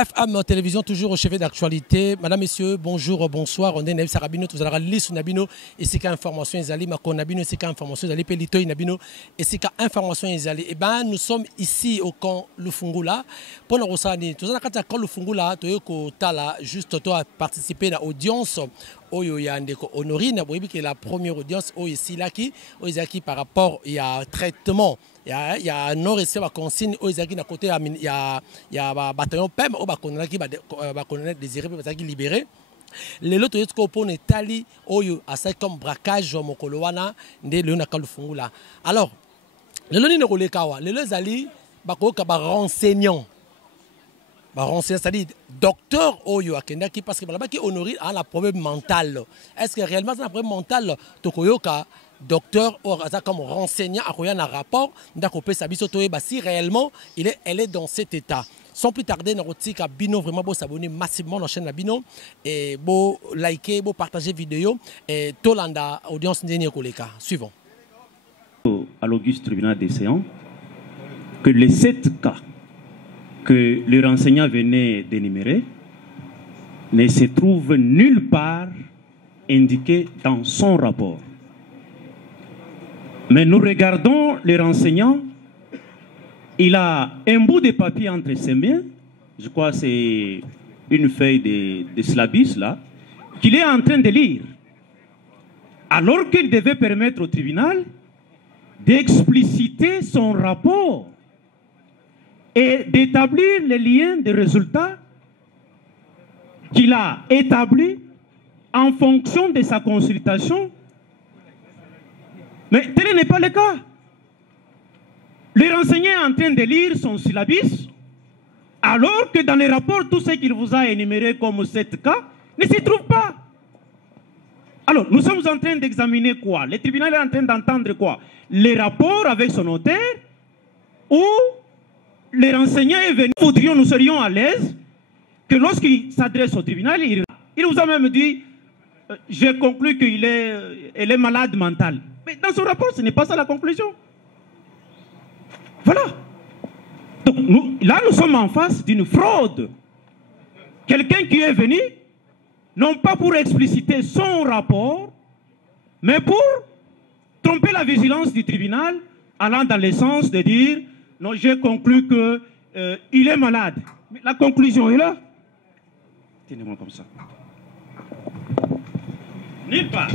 FM Télévision, toujours au chevet d'actualité. Madame, Messieurs, bonjour, bonsoir. On est Naïf Sarabino, tout à l'heure, Lissou Nabino, et c'est information Izali, Mako Nabino, c'est information Izali, Pelito Nabino, et c'est information Izali. Eh bien, nous sommes ici au camp Lufungula. Pour nous reçoit, tout à l'heure, quand Lufungula, tu as juste participé à l'audience. Oyo ya ndeko Honorine, qui est la première audience ici là qui par rapport il y a traitement il y a non respect la consigne qui na côté il y a bataillon PEM au bakonela qui ba colonel désiré qui libéré les loto yetko pour netali oyo asa comme braquage mokolo wana nde le na kalufungula. Alors le loni ne kolekawa le lezali bakoka ba renseignant. C'est-à-dire docteur Oyo Akendaki parce que là-bas qui honoré a un problème mental. Est-ce que réellement c'est un problème mental Tokoyoka docteur comme renseignant à un rapport d'Akopé Sabisotoé si réellement elle est dans cet état. Sans plus tarder, Narotika Bino vraiment beau s'abonner massivement dans la chaîne Bino et beau liker, beau partager vidéo et Tolanda audience Ndénia Koleka. Suivons. À l'Auguste Tribunal des Séants que les 7 cas que le renseignant venait d'énumérer ne se trouve nulle part indiqué dans son rapport. Mais nous regardons le renseignant, il a un bout de papier entre ses mains, je crois que c'est une feuille de slabis là, qu'il est en train de lire. Alors qu'il devait permettre au tribunal d'expliciter son rapport et d'établir les liens de résultats qu'il a établis en fonction de sa consultation. Mais tel n'est pas le cas. Le renseignant est en train de lire son syllabus, alors que dans les rapports, tout ce qu'il vous a énuméré comme 7 cas ne s'y trouve pas. Alors, nous sommes en train d'examiner quoi? Le tribunal est en train d'entendre quoi? Les rapports avec son notaire ou les renseignants est venu, nous serions à l'aise que lorsqu'il s'adresse au tribunal, il vous a même dit j'ai conclu qu'elle est malade mentale. Mais dans son rapport, ce n'est pas ça la conclusion. Voilà. Donc nous sommes en face d'une fraude. Quelqu'un qui est venu, non pas pour expliciter son rapport, mais pour tromper la vigilance du tribunal, allant dans le sens de dire non, j'ai conclu qu'il est malade. Mais la conclusion est là. Tenez-moi comme ça. Nulle part.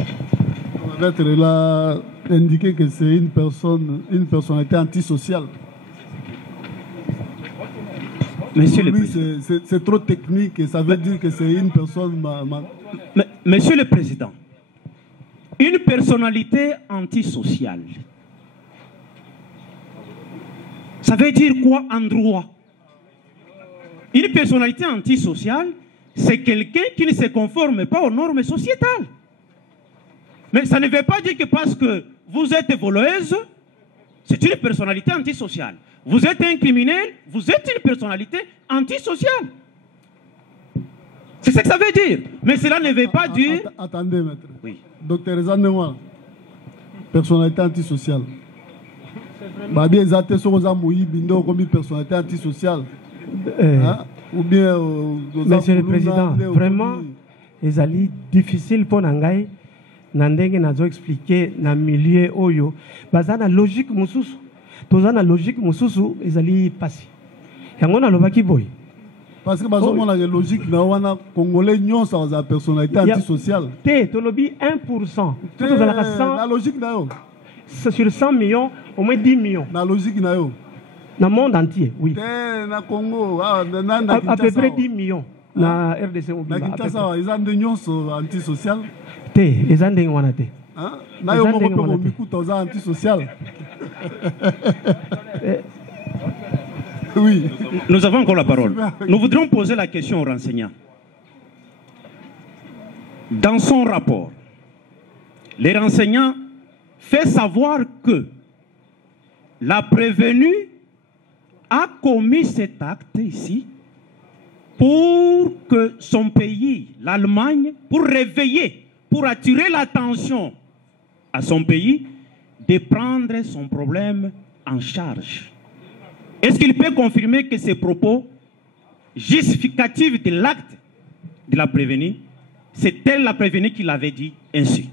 Il a indiqué que c'est une personnalité antisociale. Monsieur le Président. C'est trop technique et ça veut dire que c'est une personne... Monsieur le Président, une personnalité antisociale, ça veut dire quoi en droit? Une personnalité antisociale, c'est quelqu'un qui ne se conforme pas aux normes sociétales. Mais ça ne veut pas dire que parce que vous êtes voleuse, c'est une personnalité antisociale. Vous êtes un criminel, vous êtes une personnalité antisociale. C'est ce que ça veut dire. Mais cela ne veut pas dire... Attendez, maître. Oui. Docteur Ezandewa, personnalité antisociale. Babi Ezate Sorozamoui Bindo comme une personnalité antisociale. Ou bien... Monsieur le Président, vraiment, c'est difficile pour Nangaï. Nandenge nazo expliquer na milieu oyo bazana logique mususu tozana logique mususu ezali passé yango na lobaki boy parce que bazomona la logique na wana congolais nyonso za personnalité antisociale te tolobi 1% la logique na yo sur 100 millions au moins 10 millions la logique na yo na monde entier oui te na Congo à peu près 10 millions na RDC na Kinshasa ils ont des nyonso antisocial. Les Andins ont été. Antisocial. Oui. Nous avons encore la parole. Nous voudrions poser la question au renseignant. Dans son rapport, les renseignants fait savoir que la prévenue a commis cet acte ici pour que son pays, l'Allemagne, pour réveiller, pour attirer l'attention à son pays, de prendre son problème en charge. Est-ce qu'il peut confirmer que ces propos justificative de l'acte de la prévenue, c'est elle la prévenue qui l'avait dit ainsi.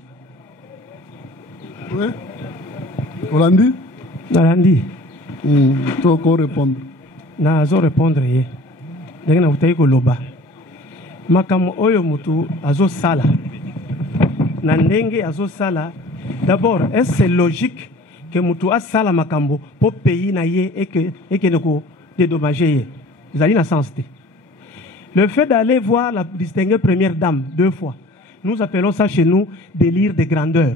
Oui. Olandi? Olandi. Tu vas encore répondre. Na zo répondre ye. Ndenge na utayi ko loba. Makamo oyo mutu azo sala. Na ndenge azo sala. D'abord, est-ce que c'est logique que mutu a sala makambo pour pays na ye et que ne ko dédommager ye? Vous allez na sens te. Le fait d'aller voir la distinguée première dame 2 fois, nous appelons ça chez nous délire de grandeur.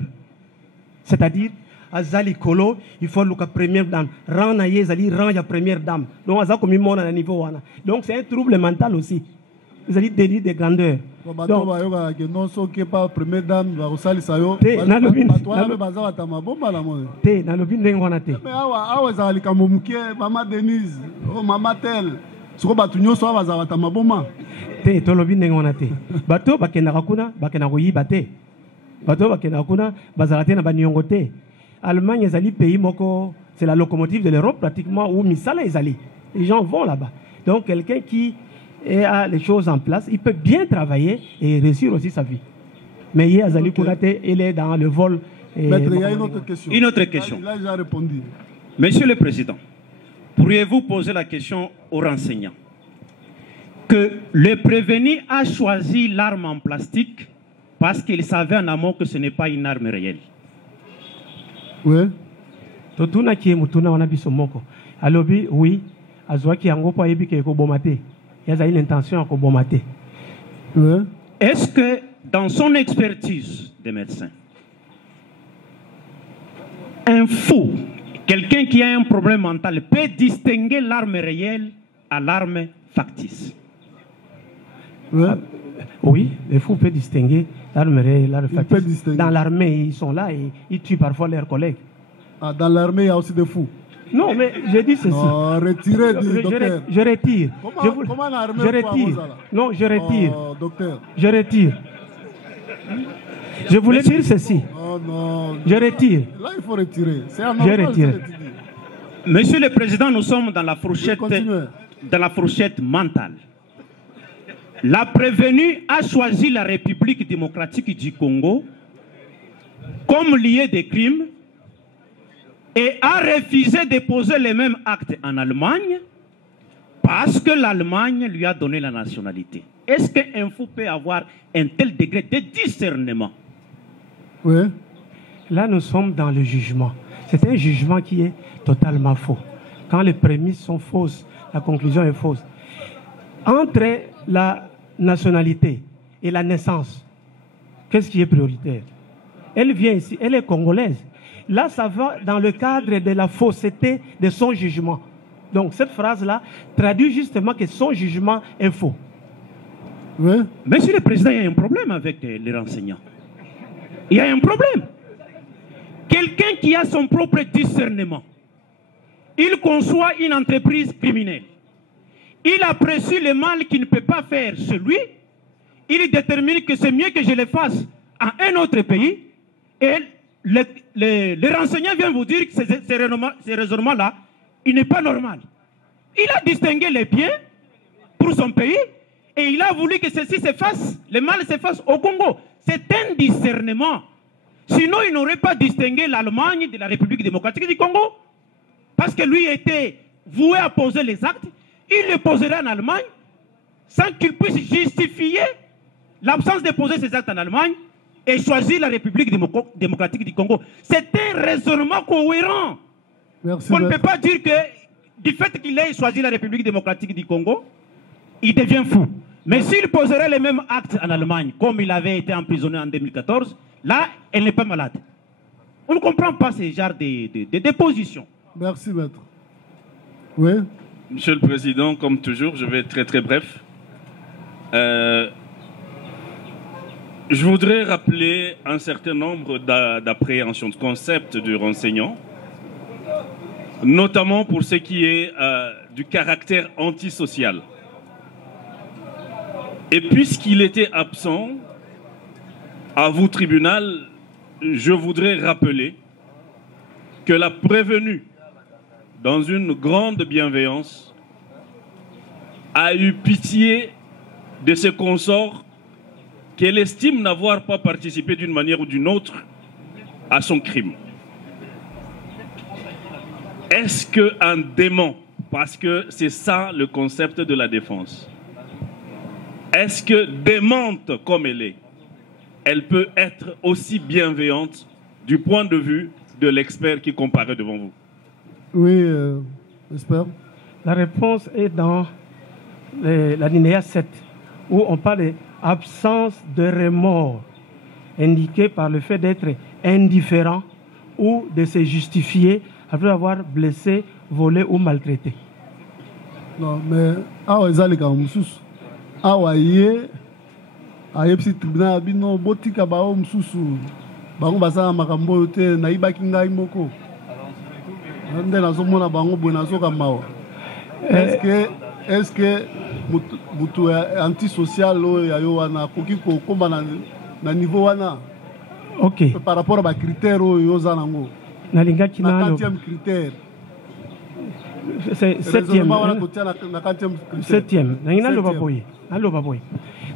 C'est-à-dire, Azali Kolo, il faut que la première dame, rang na ye, Azali rang la première dame. Donc, Azali comme mon à niveau wana. Donc, c'est un trouble mental aussi. Vous allez délire de grandeur. Donc, non, so que pas première dame, va au sali sayo. Te, na lobin. Te, na lobin n'engona te. Mais awa Azali kamomuke, maman Denise, oh maman tel. Soko batu nyonso bazawata maboma te tolobi ndenge wana te bato bakendaka kuna bakendaka koyiba te bato bakendaka kuna bazala te na baniongo te. Allemagne ezali pays moko, c'est la locomotive de l'Europe pratiquement, où misala ezali, les gens vont là-bas. Donc quelqu'un qui a les choses en place, il peut bien travailler et réussir aussi sa vie. Mais hier Azali kuna te, il est dans le vol. Maître, il y a une autre question. Une autre question. Là, j'ai répondu. Monsieur le Président, pourriez-vous poser la question aux renseignants que le prévenu a choisi l'arme en plastique parce qu'il savait en amont que ce n'est pas une arme réelle? Oui. Totuna qui est mutuna wana biso moko. Alobi oui, azwa ki yango po ayebi ke ko bomate. Yaza l'intention ko bomate. Oui. Est-ce que dans son expertise de médecin, un fou, quelqu'un qui a un problème mental, peut distinguer l'arme réelle à l'arme factice? Oui. Oui, les fous peuvent distinguer l'arme réelle et l'arme factice. Dans l'armée, ils sont là et ils tuent parfois leurs collègues. Ah, dans l'armée, il y a aussi des fous. Non, mais je dis ceci. Non, retirez, docteur. Je retire. Comment l'armée je retire. Non, je retire. Oh, docteur. Je retire. Je voulais dire ceci. Oh non. Je retire. Là, il faut retirer. C'est un Je retire. Monsieur le Président, nous sommes dans la fourchette mentale. La prévenue a choisi la République démocratique du Congo comme lieu des crimes et a refusé de poser les mêmes actes en Allemagne parce que l'Allemagne lui a donné la nationalité. Est-ce qu'un fou peut avoir un tel degré de discernement? Oui. Là, nous sommes dans le jugement. C'est un jugement qui est totalement faux. Quand les prémices sont fausses, la conclusion est fausse. Entre la nationalité et la naissance, qu'est-ce qui est prioritaire? Elle vient ici, elle est congolaise. Là, ça va dans le cadre de la fausseté de son jugement. Donc, cette phrase-là traduit justement que son jugement est faux. Oui. Monsieur le Président, il y a un problème avec les renseignants. Il y a un problème. Quelqu'un qui a son propre discernement, il conçoit une entreprise criminelle. Il apprécie le mal qu'il ne peut pas faire chez lui. Il détermine que c'est mieux que je le fasse à un autre pays. Et les renseignants viennent vous dire que ce raisonnement-là, il n'est pas normal. Il a distingué les biens pour son pays et il a voulu que ceci se fasse, le mal se fasse au Congo. C'est un discernement. Sinon, il n'aurait pas distingué l'Allemagne de la République démocratique du Congo. Parce que lui était voué à poser les actes. Il les poserait en Allemagne sans qu'il puisse justifier l'absence de poser ces actes en Allemagne et choisir la République démocratique du Congo. C'est un raisonnement cohérent. Merci. On ne peut pas dire que du fait qu'il ait choisi la République démocratique du Congo, il devient fou. Mais s'il poserait les mêmes actes en Allemagne, comme il avait été emprisonné en 2014, là, elle n'est pas malade. On ne comprend pas ce genre de positions. Merci, maître. Oui. Monsieur le Président, comme toujours, je vais être très très bref. Je voudrais rappeler un certain nombre d'appréhensions, de concepts du renseignant, notamment pour ce qui est du caractère antisocial. Et puisqu'il était absent, à vous, tribunal, je voudrais rappeler que la prévenue, dans une grande bienveillance, a eu pitié de ses consorts qu'elle estime n'avoir pas participé d'une manière ou d'une autre à son crime. Est-ce qu'un démon, parce que c'est ça le concept de la défense, est-ce que démente comme elle est, elle peut être aussi bienveillante du point de vue de l'expert qui comparaît devant vous? Oui, j'espère. La réponse est dans l'alinéa 7, où on parle d'absence de remords, indiqué par le fait d'être indifférent ou de se justifier après avoir blessé, volé ou maltraité. Non, mais awa ezali ka mususu. Awa ye ayepsi tribunal bino botika ba o mususu. Bango basala makambo te na ibaki ngai moko. Nde nazomona bango boye nazoka mawa. Est-ce que mutu antisocial oyo wana koki kokomba na niveau wana? Ok. Par rapport à ba critère oyo za nango. Nalingaki na 4e critère. C'est 7e. 7e. Nangina loba boye. Na loba boye.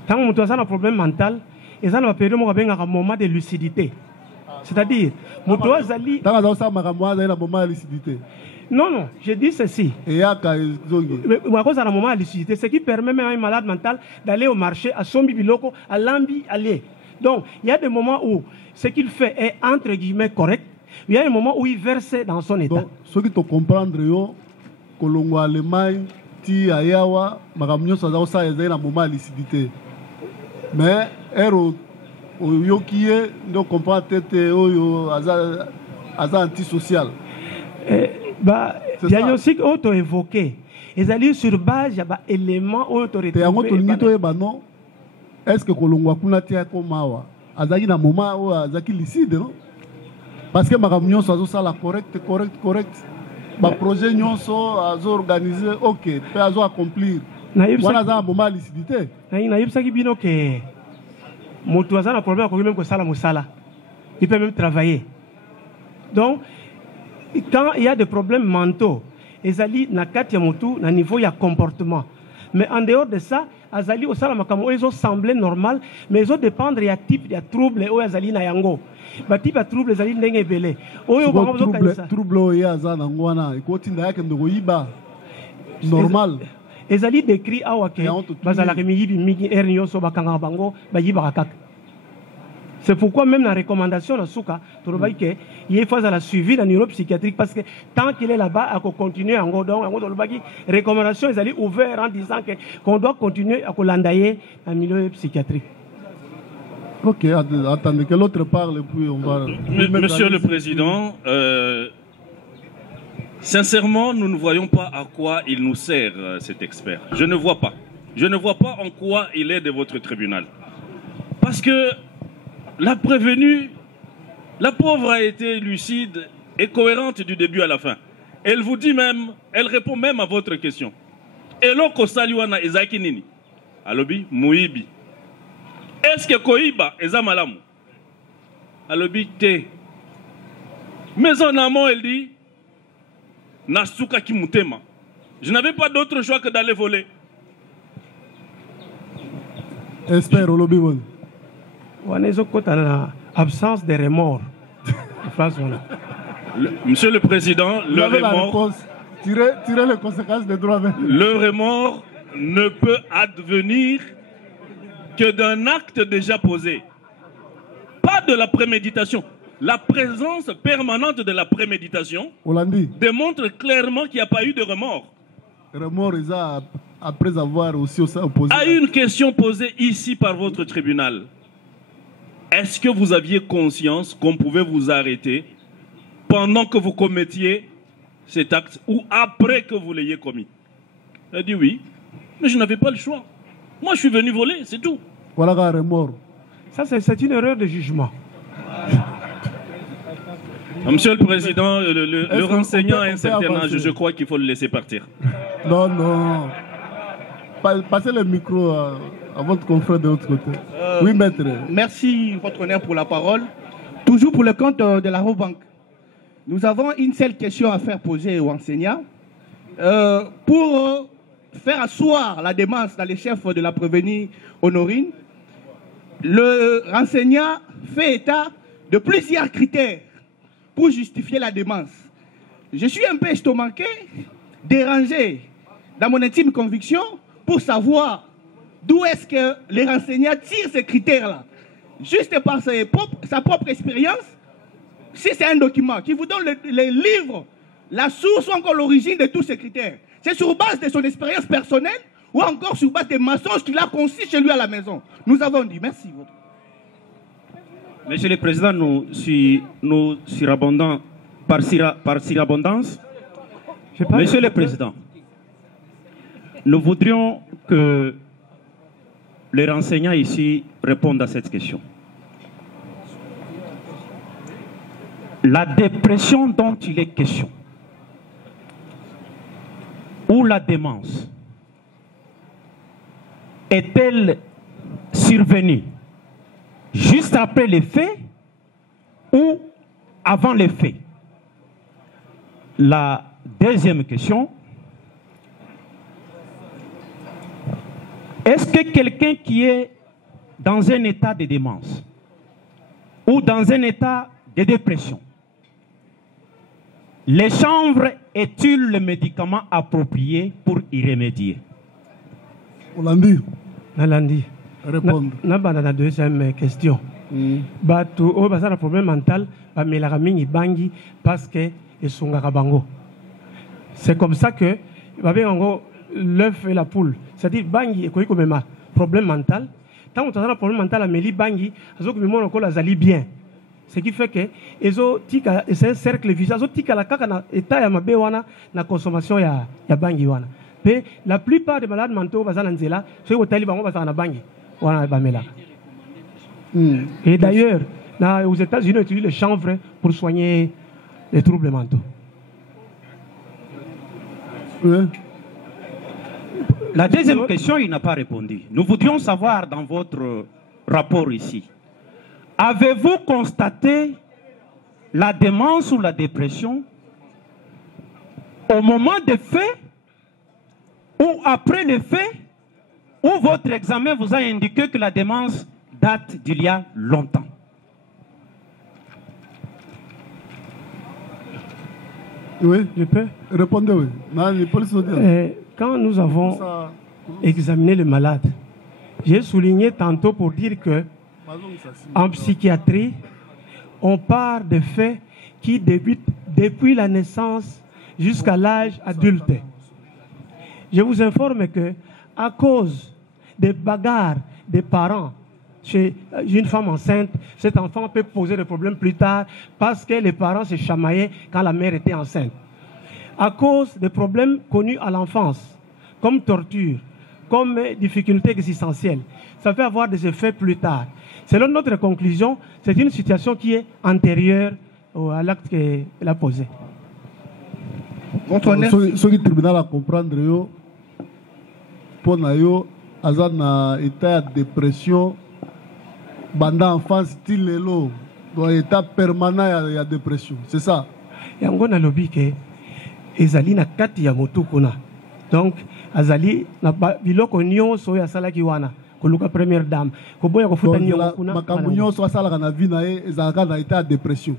Tant mutu azana problème mental, ezana ba période mo kabenga ka moment de lucidité. C'est-à-dire mutu azali tant azo sa makambo azali na moment de lucidité. Non, je dis ceci. Et à cause de la moment de lucidité, ce qui permet même à un malade mental d'aller au marché, à Sombi Biloko, à Lambi, aller. Donc, il y a des moments où ce qu'il fait est entre guillemets correct. Il y a des moments où il verse dans son état. Donc, ce qui te comprendre, yo, Kolongo Allemagne, ti ayawa, makamnyo sa ça est un moment de lucidité. Mais, ero, yo qui est, donc comprend tête, yo, aza antisocial. Diagnostic auto-évoqué. Ils allaient sur base de éléments auto-rétés. Est-ce que Kolongo Akuna tia komawa azaki na moment où azaki lucide, non? Parce que makamnyo sa ça la correct. Ba projet nyonso azo organiser, OK, peut azo accomplir. Voilà ça un moment de lucidité. Na yebsaki bino ke moto azana problème ko même ko sala musala. Il peut même travailler. Donc quand il y a des problèmes mentaux, ezali na kati ya motu na niveau ya comportement. Mais en dehors de ça, azali au sala makamo ils ont semblé normal, mais ils ont dépendre ya type ya trouble o azali na yango. Ba type ya trouble ezali ndenge belé. Oyo bango zo kanisa. Trouble ya azana ngwana, ikotinda yake ndoko yiba. Normal. Ezali décrit awake bazala ke miyibi migi ernyo so bakanga bango ba yiba kaka. C'est pourquoi même la recommandation de Souka, il faut la suivi la neuropsychiatrique parce que tant qu'il est là-bas, il faut continuer en godon. La recommandation est ouverte en disant qu'on doit continuer à landailler dans le milieu psychiatrique. Ok, attendez que l'autre parle et puis on va... Monsieur le Président, sincèrement, nous ne voyons pas à quoi il nous sert cet expert. Je ne vois pas. Je ne vois pas en quoi il est de votre tribunal. Parce que la prévenue, la pauvre a été lucide et cohérente du début à la fin. Elle vous dit même, elle répond même à votre question. Eloko saliwana ezaki nini? Alobi muibi. Est-ce que koiba eza malamu? Alobi te. Mais en amont elle dit nasuka kimutema. Je n'avais pas d'autre choix que d'aller voler. Espère olobi bon. Absence de remords. Monsieur le Président, le remords... Tirez les conséquences des droits. Le remords ne peut advenir que d'un acte déjà posé. Pas de la préméditation. La présence permanente de la préméditation démontre clairement qu'il n'y a pas eu de remords. Remords, après avoir aussi opposé... À une question posée ici par votre tribunal, est-ce que vous aviez conscience qu'on pouvait vous arrêter pendant que vous commettiez cet acte ou après que vous l'ayez commis? Elle a dit oui, mais je n'avais pas le choix. Moi, je suis venu voler, c'est tout. Voilà un remords. Ça, c'est une erreur de jugement. Monsieur le Président, le renseignant à un certain âge, je crois qu'il faut le laisser partir. Non. Passez le micro à votre confrère de l'autre côté. Oui, maître. Merci, votre honneur, pour la parole. Toujours pour le compte de la Robank. Nous avons une seule question à faire poser aux enseignants. Pour faire asseoir la démence dans les chefs de la prévenue Honorine, le renseignant fait état de plusieurs critères pour justifier la démence. Je suis un peu estomaqué, dérangé dans mon intime conviction pour savoir d'où est-ce que les renseignants tirent ces critères-là. Juste par sa propre expérience, si c'est un document qui vous donne les livres, la source ou encore l'origine de tous ces critères, c'est sur base de son expérience personnelle ou encore sur base des mensonges qu'il a conçus chez lui à la maison. Nous avons dit. Merci. Monsieur le Président, nous surabondons par surabondance. Monsieur le Président, nous voudrions que les renseignants ici répondent à cette question. La dépression dont il est question, ou la démence, est-elle survenue juste après les faits ou avant les faits? La deuxième question, est-ce que quelqu'un qui est dans un état de démence ou dans un état de dépression, le chanvre est-il le médicament approprié pour y remédier? Olandi. Nalandi. Répondre. La deuxième question. Batu o bazana problème mental ba melaka mingi bangi parce que esungaka bango. C'est comme ça que l'œuf et la poule. C'est-à-dire bangi ekoki komema problème mental. Tant que tu as un problème mental, ameli bangi azo komema ko la zali bien. Ce qui fait que c'est un cercle vicieux. Azo tika la kaka na état ya mabe wana na consommation ya bangi wana. Mais la plupart des malades mentaux bazana nzela, ceux qui otali bango bazana bangi wana ba melaka. Et d'ailleurs, aux États-Unis, on utilise le chanvre pour soigner les troubles mentaux. La deuxième question, il n'a pas répondu. Nous voudrions savoir dans votre rapport ici, avez-vous constaté la démence ou la dépression au moment des faits ou après les faits, ou votre examen vous a indiqué que la démence date d'il y a longtemps? Oui, je peux répondre, oui. Quand nous avons examiné le malade, j'ai souligné tantôt pour dire que en psychiatrie, on part de faits qui débutent depuis la naissance jusqu'à l'âge adulte. Je vous informe que à cause des bagarres des parents chez une femme enceinte, cet enfant peut poser des problèmes plus tard parce que les parents se chamaillaient quand la mère était enceinte. À cause des problèmes connus à l'enfance, comme torture, comme difficultés existentielles, ça peut avoir des effets plus tard. Selon notre conclusion, c'est une situation qui est antérieure à l'acte qu'elle a posé. Ce qui tribunal à comprendre, pour nous, à état de dépression, pendant l'enfance, style l'élo, dans l'état permanent de dépression. C'est ça. Et on a lobby que ezali na kati ya motu kuna. Donc, azali na biloko nyonso ya sala kiwana. Koluka première dame. Koboya kofuta nyonso kuna. Makambo nyonso asala kana vie na ye ezalaka na état de dépression.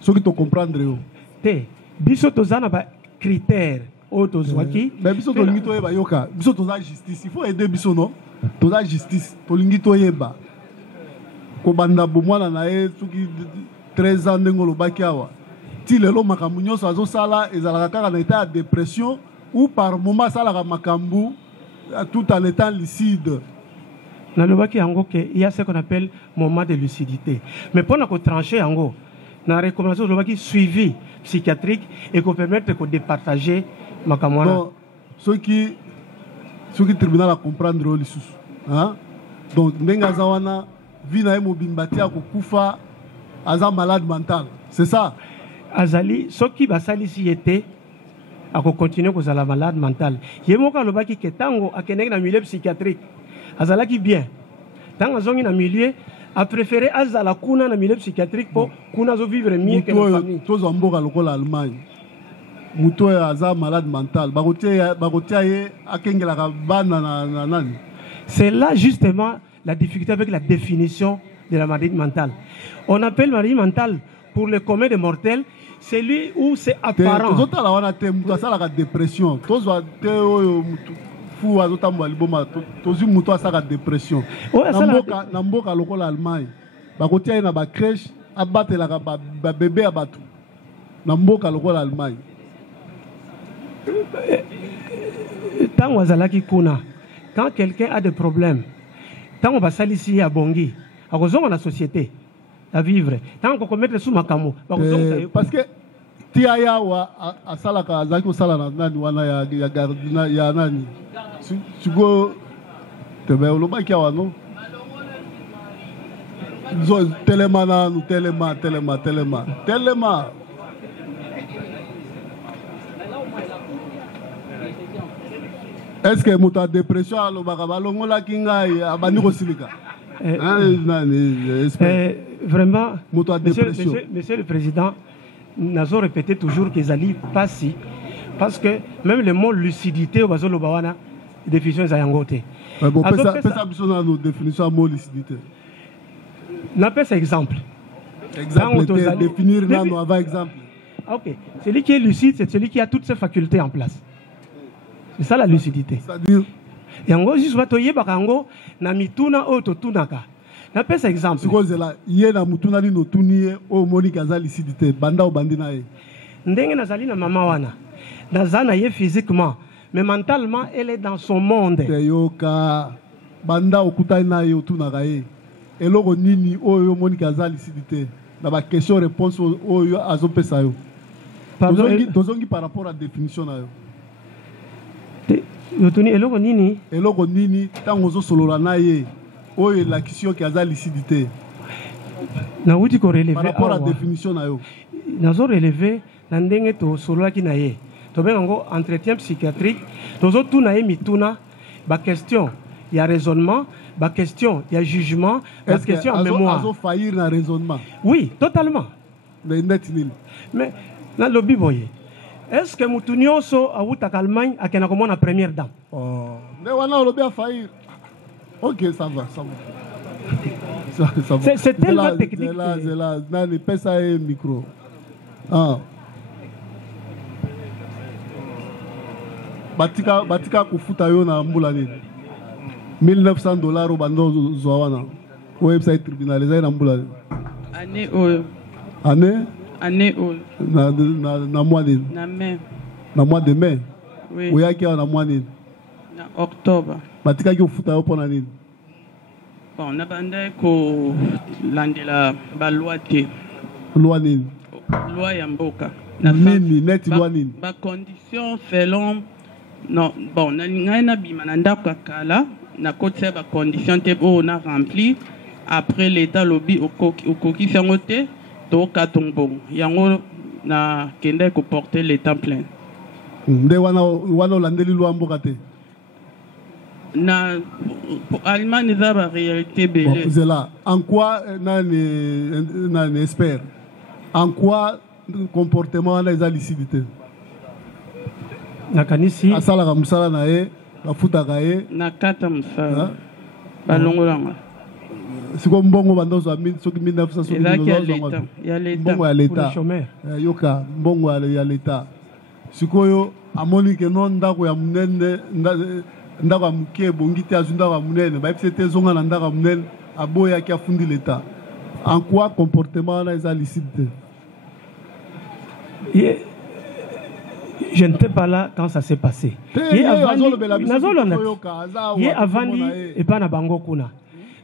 Ce qui te comprendre yo. Te, biso tozana ba critères otozwaki. Mais biso tolingi toyeba yoka. Biso toza justice. Il faut aider biso non. Toza justice. Tolingi toyeba. Kobanda bomwana na ye soki 13 ans ndengolo baki awa. Ti lelo makambo nyonso azosala ezalaka kaka na état de dépression ou par moment asalaka makambo tout en étant lucide. Na lobaki yango que il y a ce qu'on appelle moment de lucidité. Mais pour nous trancher yango, na recommandation lobaki suivi psychiatrique et qu'on permettre de départager makambo. Non, ceux qui tribunal à comprendre les sous. Hein? Donc ndenga zawana vina emo bimbatia kokufa aza malade mental. C'est ça. Azali soki basali si était à continuer à la malade mentale. Yemoka lobaki que tango akendeki na milieu psychiatrique. Azalaki bien. Tango azongi na milieu a préféré azala kuna na milieu psychiatrique pour kuna zo vivre mieux que la famille. Tous en boka lokola Allemagne. muto aza malade mental bakotia ye akengelaka bana na nani. C'est là justement la difficulté avec la définition de la maladie mentale. On appelle maladie mentale pour le commun des mortels celui où c'est apparent. Tozotala wana te muto asalaka dépression tozwa te oyo mutu fu azotambola liboma tozwi muto asalaka dépression na mboka lokola Allemagne bakotia ye na bacrèche abatelaka babebe ya bato na mboka lokola Allemagne. Tant azalaki kuna, quand quelqu'un a des problèmes, tant on va ici à Bongi, à cause de la société, à vivre, tant qu'on commet sous makamo, parce que tiaya wa asalaka azaki sala na nani wana ya nani sugo tebe olobaki wana zo telema na telema. Est-ce que muta dépression alobaka balongola kingai abandi kosilika? Vraiment, monsieur le Président, nous avons répété toujours qu'ils allaient passer parce que même le mot lucidité au bazolo bawana définition zayangote. Bon, pesa bisona nos définitions mot lucidité. Na pesa exemple. Exemple définir là nous avons exemple. OK, celui qui est lucide c'est celui qui a toutes ses facultés en place. C'est ça la lucidité. C'est-à-dire yango juste batoye bakango na mituna oto tunaka. Na pesa exemple. C'est là hier na mutuna ni no tuniye o Monica za lucidité banda o bandina e. Ndenge nazali na mama wana. Nazana ye physiquement mais mentalement elle est dans son monde. Yoka banda okutai na ye otunaka e. Eloko nini oyo Monica za lucidité. Na ba question réponse oyo azopesa yo. Tozongi par rapport à définition na yo. Eloko nini tango zo solola na ye oyo la question qui a lucidité na wuti ko relever par rapport à définition na yo nazo relever na ndenge to solola ki na ye to bengo entretien psychiatrique tozo tuna ye mituna ba question il y a raisonnement ba question il y a jugement ba question en mémoire azo faillir na raisonnement oui totalement mais mais na lobby boye. Est-ce que Moutounioso a eu Allemagne à la première dame? Oh. Mais on a le bien failli. Ok, ça va. C'est tellement technique. C'est là, les pesa et micro. Ah. Batika kufuta yo na mbulani. $1,900 au bando zoana. Website tribunal les na mbulani. Année na mois de mai. Na mois de mai. Oui. Oyaki na mois de octobre. Batika ki futa yo pona nini? Bon, na bande ko landela ba loi te. Loi nini? Loi ya mboka. Nini net loi nini? Ba condition selon non bon na ngai na bima na ndako kala na côté ba condition te o na rempli après l'état lobby okoki sangote. Tombong yango na kende ko porter l'état plein nde wana landeli lwa mboka te na Allemagne za ba réalité belé là en quoi nani espère en quoi comportement na lucidité na kanisi asala ka musala na ye bafuta ka ye na kata musala balongolanga siko mbongo bandozo ami soki 1900 soki ya mbongo ya l'État yoka mbongo ya l'État sikoyo amoni ke non ndako ya munene ndako ya muke bongi te azu ndako ya munene ba epsete zonga na ndako ya munene aboya ki afundi l'État en quoi comportement na eza licite je n'étais pas là quand ça s'est passé. Avandi et pas na bango kuna.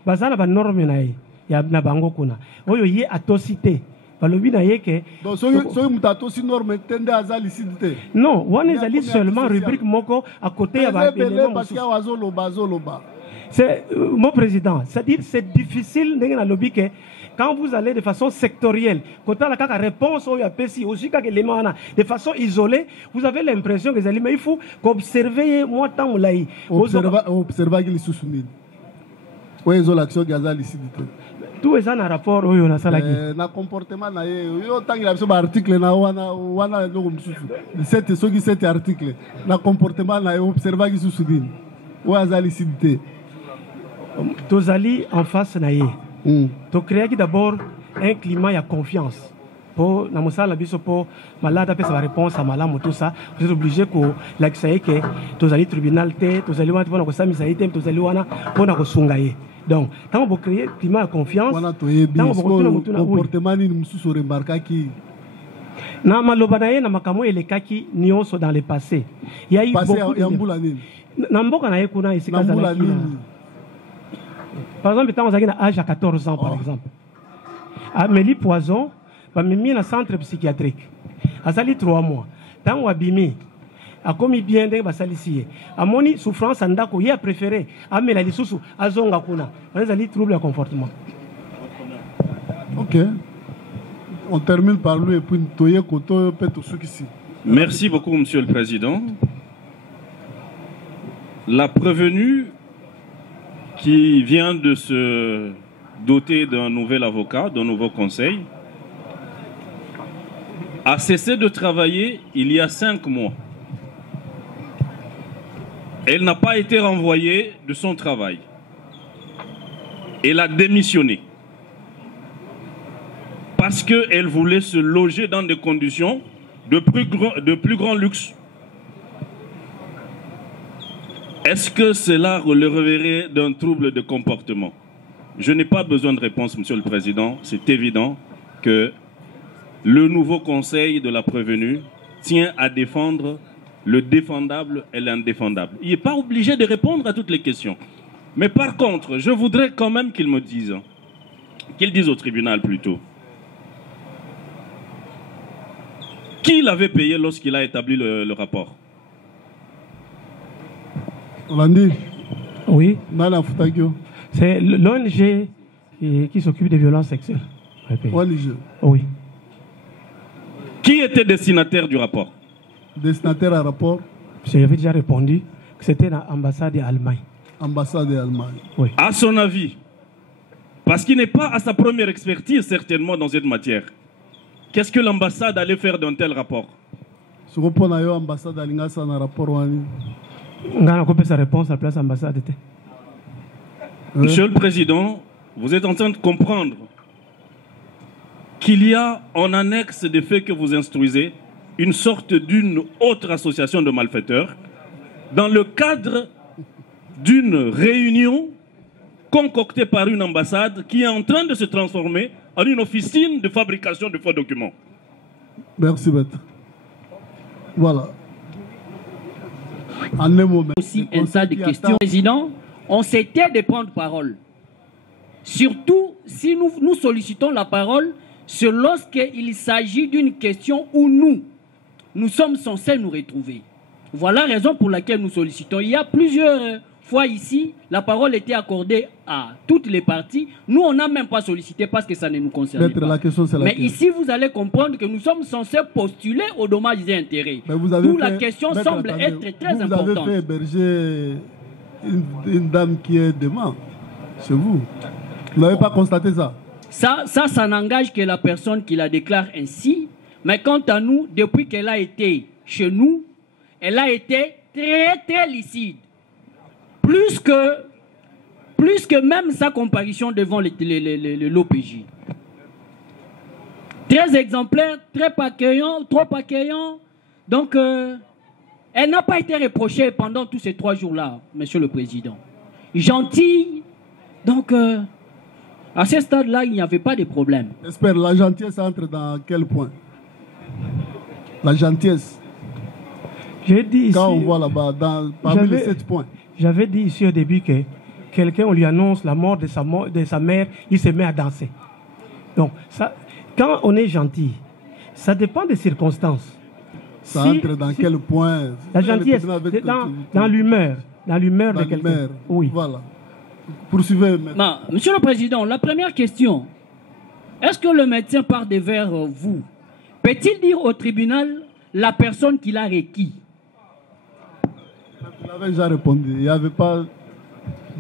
Bazana ba norme na ye ya na bango kuna. Oyo ye atosité. Balobi na ye ke donc so mutato si norme tende azalicité. Non, one is seulement rubrique moko à côté ya ba élément parce qu'il azoloba. C'est mon président, c'est-à-dire c'est difficile ndenge na lobi ke quand vous allez de façon sectorielle, quand on a la réponse au YAPC, aussi quelques éléments de façon isolée, vous avez l'impression que mais il faut qu'observer moi tant ou là. Observer qu'il est sous-soumis. Oui, ils ont l'action gazale ici. Tout est dans rapport au Yonasalaki. Na comportement na ye, yo tangi la biso article na wana no msusu. Cet soki cet article na comportement na ye observa ki susudini. Ou azali sidité. Tozali en face na ye. To créer d'abord un climat de confiance. Pour na musala biso pour malade apesa la réponse à malamu tout ça, vous êtes obligé que l'accès que tozali tribunal te, tozali wana pour ko samisa ite, tozali wana pour na ko sungaye. Donc, quand vous créez un climat de confiance, quand vous comportement ni msusu remarquer qui na maloba na ye na makamo elekaki nyonso dans le passé. Il y a eu beaucoup de mbula nini. Na mboka na ye kuna isika za par exemple, quand on a l'âge à 14 ans, par exemple, Amélie Poison, va me mettre dans un centre psychiatrique. À sali 3 mois. Tant on a bimi, a commis bien d'un basalici. A moni souffrance en dako, il a préféré. A me la lisusu, a zonga kuna. On a des troubles de comportement. Ok. On termine par lui et puis toye koto peto sukisi. Merci beaucoup, Monsieur le Président. La prévenue qui vient de se doter d'un nouvel avocat, d'un nouveau conseil, a cessé de travailler il y a 5 mois. Elle n'a pas été renvoyée de son travail. Elle a démissionné. Parce qu'elle voulait se loger dans des conditions de plus grand luxe. Est-ce que cela releverait d'un trouble de comportement? Je n'ai pas besoin de réponse, Monsieur le Président. C'est évident que le nouveau conseil de la prévenue tient à défendre le défendable et l'indéfendable. Il n'est pas obligé de répondre à toutes les questions. Mais par contre, je voudrais quand même qu'il me dise, qu'il dise au tribunal plutôt, qui l'avait payé lorsqu'il a établi le rapport? Landi. Oui. Nana Futakio. C'est l'ONG qui s'occupe des violences sexuelles. ONG. Oui. Qui était destinataire du rapport? Destinataire à rapport? J'avais déjà répondu que c'était l'ambassade d'Allemagne. Ambassade d'Allemagne. Oui. À son avis, parce qu'il n'est pas à sa première expertise certainement dans cette matière, qu'est-ce que l'ambassade allait faire d'un tel rapport? Ce qu'on prend à l'ambassade d'Allemagne, c'est un rapport. On a coupé sa réponse à la place ambassade. Monsieur le Président, vous êtes en train de comprendre qu'il y a en annexe des faits que vous instruisez une sorte d'une autre association de malfaiteurs dans le cadre d'une réunion concoctée par une ambassade qui est en train de se transformer en une officine de fabrication de faux documents. Merci, maître. Voilà. Aussi un tas de questions. Président, on s'était de prendre parole. Surtout si nous sollicitons la parole, c'est lorsqu'il s'agit d'une question où nous sommes censés nous retrouver. Voilà la raison pour laquelle nous sollicitons. Il y a plusieurs fois ici, la parole était accordée à toutes les parties. Nous, on n'a même pas sollicité parce que ça ne nous concerne pas. Mais ici, vous allez comprendre que nous sommes censés postuler aux dommages et intérêts. D'où la question semble être très importante. Vous avez fait héberger une dame qui est demain chez vous. Vous n'avez pas constaté ça? Ça n'engage que la personne qui la déclare ainsi. Mais quant à nous, depuis qu'elle a été chez nous, elle a été très, très lucide. Plus que même sa comparution devant l'OPJ. Très exemplaire, très accueillant, trop accueillant. Donc, elle n'a pas été reprochée pendant tous ces 3 jours-là, Monsieur le Président. Gentille. Donc, à ce stade-là, il n'y avait pas de problème. J'espère, la gentillesse entre dans quel point? La gentillesse. J'ai dit ici, quand on voit là-bas, parmi les 7 points. J'avais dit ici au début que quelqu'un, on lui annonce la mort de sa mère, il se met à danser. Donc, ça, quand on est gentil, ça dépend des circonstances. Ça entre dans quel point? La gentillesse, dans l'humeur. Dans l'humeur de quelqu'un. Oui. Voilà. Poursuivez. Monsieur le Président, la première question. Est-ce que le médecin part vers vous? Peut-il dire au tribunal la personne qu'il a requis? Vous avez déjà répondu. Il n'y avait pas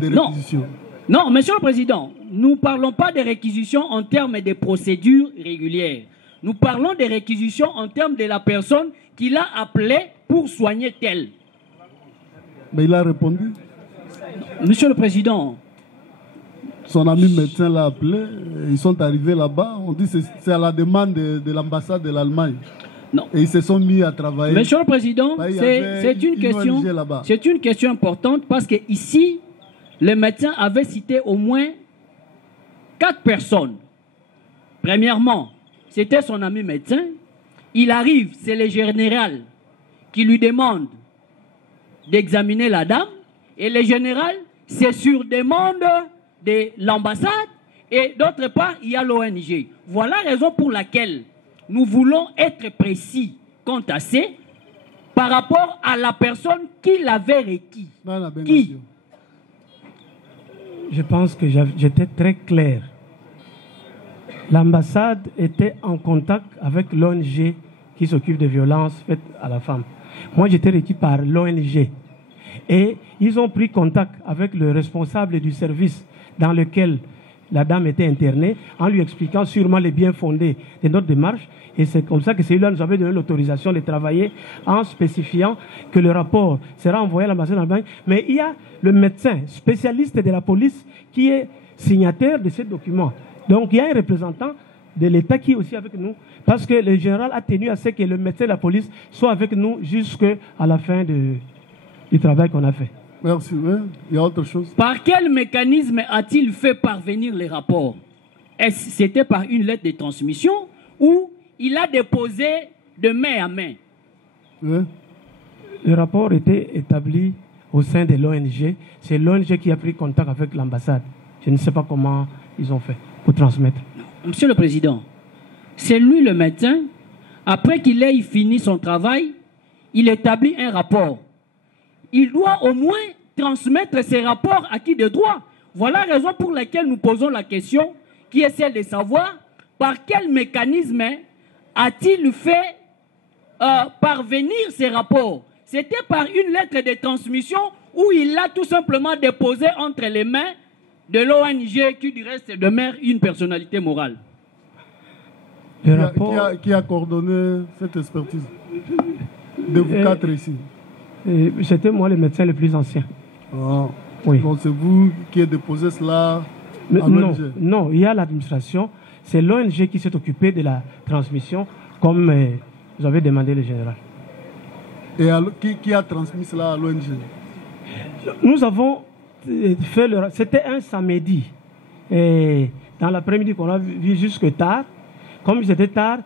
de réquisition. Non, Monsieur le Président, nous ne parlons pas de réquisitions en termes de procédures régulières. Nous parlons de réquisitions en termes de la personne qui l'a appelé pour soigner tel. Mais il a répondu. Monsieur le Président. Son ami médecin l'a appelé. Ils sont arrivés là-bas. On dit que c'est à la demande de l'ambassade de l'Allemagne. Non. Et ils se sont mis à travailler. Monsieur le Président, c'est une question importante parce que ici, le médecin avait cité au moins 4 personnes. Premièrement, c'était son ami médecin. Il arrive, c'est le général qui lui demande d'examiner la dame. Et le général, c'est sur demande de l'ambassade. Et d'autre part, il y a l'ONG. Voilà la raison pour laquelle nous voulons être précis quant à ça par rapport à la personne qui l'avait requis. Qui? Je pense que j'étais très clair. L'ambassade était en contact avec l'ONG qui s'occupe des violences faites à la femme. Moi, j'étais requis par l'ONG. Et ils ont pris contact avec le responsable du service dans lequel la dame était internée, en lui expliquant sûrement les biens fondés de notre démarche. Et c'est comme ça que celui-là nous avait donné l'autorisation de travailler en spécifiant que le rapport sera envoyé à l'ambassade d'Allemagne. Mais il y a le médecin spécialiste de la police qui est signataire de ces documents. Donc il y a un représentant de l'État qui est aussi avec nous, parce que le général a tenu à ce que le médecin de la police soit avec nous jusqu'à la fin du travail qu'on a fait. Merci. Oui. Il y a autre chose. Par quel mécanisme a-t-il fait parvenir les rapports? Est-ce que c'était par une lettre de transmission ou il a déposé de main à main? Oui. Le rapport était établi au sein de l'ONG. C'est l'ONG qui a pris contact avec l'ambassade. Je ne sais pas comment ils ont fait pour transmettre. Monsieur le Président, c'est lui le médecin. Après qu'il ait fini son travail, il établit un rapport. Il doit au moins transmettre ces rapports à qui de droit. Voilà la raison pour laquelle nous posons la question, qui est celle de savoir par quel mécanisme a-t-il fait parvenir ces rapports. C'était par une lettre de transmission où il l'a tout simplement déposé entre les mains de l'ONG qui du reste demeure une personnalité morale. Qui a coordonné cette expertise de vous 4 ici? C'était moi le médecin le plus ancien. Ah. Oui. Donc c'est vous qui avez déposé cela à l'ONG? Non, il y a l'administration. C'est l'ONG qui s'est occupée de la transmission, comme vous avez demandé le général. Et alors, qui a transmis cela à l'ONG? Nous avons fait c'était un samedi. Et dans l'après-midi qu'on a vu jusque tard. Comme c'était tard,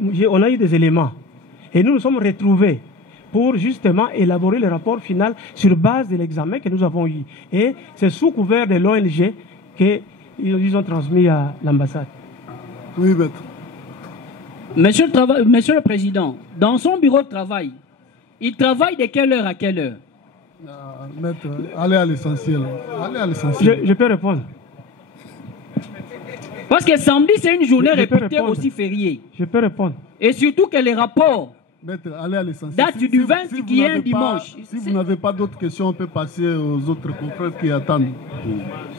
on a eu des éléments. Et nous nous sommes retrouvés pour justement élaborer le rapport final sur base de l'examen que nous avons eu. Et c'est sous couvert de l'ONG qu'ils ont transmis à l'ambassade. Oui, maître. Monsieur le Président, dans son bureau de travail, il travaille de quelle heure à quelle heure? Maître, allez à l'essentiel. Je peux répondre. Parce que samedi, c'est une journée réputée aussi fériée. Je peux répondre. Et surtout que les rapports datent du 20 qui est un dimanche. Si vous n'avez pas d'autres questions, on peut passer aux autres confrères qui attendent.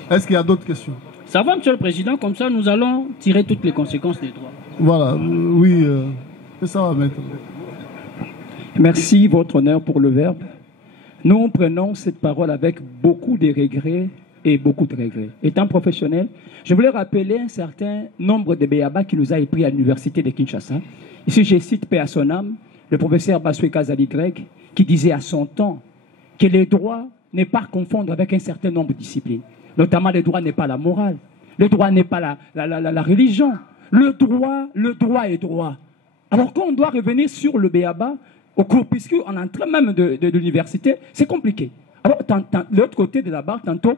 Est-ce qu'il y a d'autres questions? Ça va, Monsieur le Président, comme ça nous allons tirer toutes les conséquences des droits. Voilà, oui, ça va, maître. Merci, Votre Honneur, pour le verbe. Nous prenons cette parole avec beaucoup de regrets et beaucoup de regrets. Étant professionnel, je voulais rappeler un certain nombre de béabas qui nous a appris à l'université de Kinshasa. Ici, je cite paix à son âme, le professeur Bassoué Kazali Greg, qui disait à son temps que le droit n'est pas à confondre avec un certain nombre de disciplines. Notamment, le droit n'est pas la morale, le droit n'est pas la religion. Le droit est droit. Alors, quand on doit revenir sur le béaba, au cours, puisqu'on est en train même de l'université, c'est compliqué. Alors, de l'autre côté de la barre, tantôt,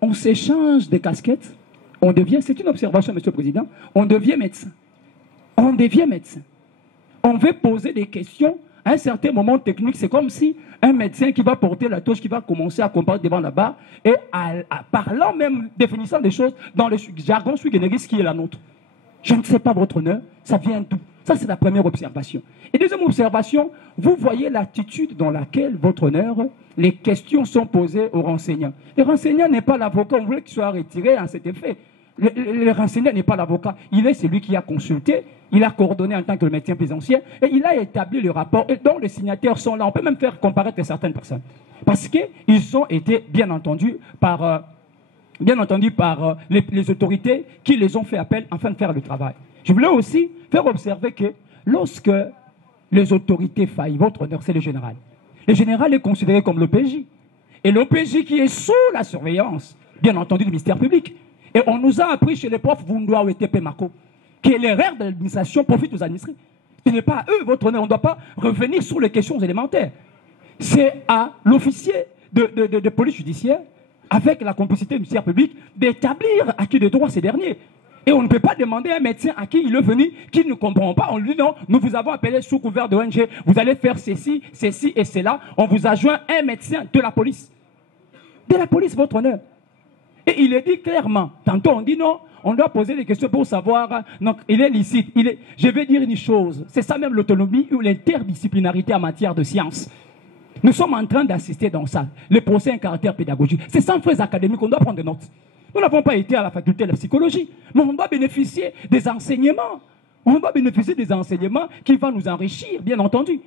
on s'échange des casquettes, on devient, c'est une observation, Monsieur le Président, on devient médecin. On devient médecin. On veut poser des questions. À un certain moment technique, c'est comme si un médecin qui va porter la touche, qui va commencer à comparaître devant la barre, et parlant même, définissant des choses dans le jargon sui generis qui est la nôtre. Je ne sais pas, Votre Honneur, ça vient d'où? Ça, c'est la première observation. Et deuxième observation, vous voyez l'attitude dans laquelle, votre honneur, les questions sont posées aux renseignants. Le renseignant n'est pas l'avocat, on voulait qu'il soit retiré à cet effet. Le renseignant n'est pas l'avocat, il est celui qui a consulté, il a coordonné en tant que le médecin pénitentiaire et il a établi le rapport et dont les signataires sont là. On peut même faire comparaître certaines personnes. Parce qu'ils ont été, bien entendu, par les autorités qui les ont fait appel afin de faire le travail. Je voulais aussi faire observer que lorsque les autorités faillent, votre honneur, c'est le général. Le général est considéré comme l'OPJ. Et l'OPJ qui est sous la surveillance, bien entendu, du ministère public. Et on nous a appris chez les profs, Vundwa ou ETP Mako, que l'erreur de l'administration profite aux administrés. Ce n'est pas à eux, votre honneur, on ne doit pas revenir sur les questions élémentaires. C'est à l'officier de police judiciaire, avec la complicité du ministère public, d'établir à qui de droit ces derniers. Et on ne peut pas demander à un médecin à qui il est venu, qui ne comprend pas. On lui dit non, nous vous avons appelé sous couvert de ONG, vous allez faire ceci et cela. On vous a joint un médecin de la police. De la police, votre honneur. Et il est dit clairement, tantôt on dit non, on doit poser des questions pour savoir, donc il est licite. Je vais dire une chose, c'est ça même l'autonomie ou l'interdisciplinarité en matière de science. Nous sommes en train d'assister dans ça. Le procès a un caractère pédagogique. C'est sans frais académiques qu'on doit prendre des notes. Nous n'avons pas été à la faculté de la psychologie, mais on doit bénéficier des enseignements. On doit bénéficier des enseignements qui vont nous enrichir, bien entendu.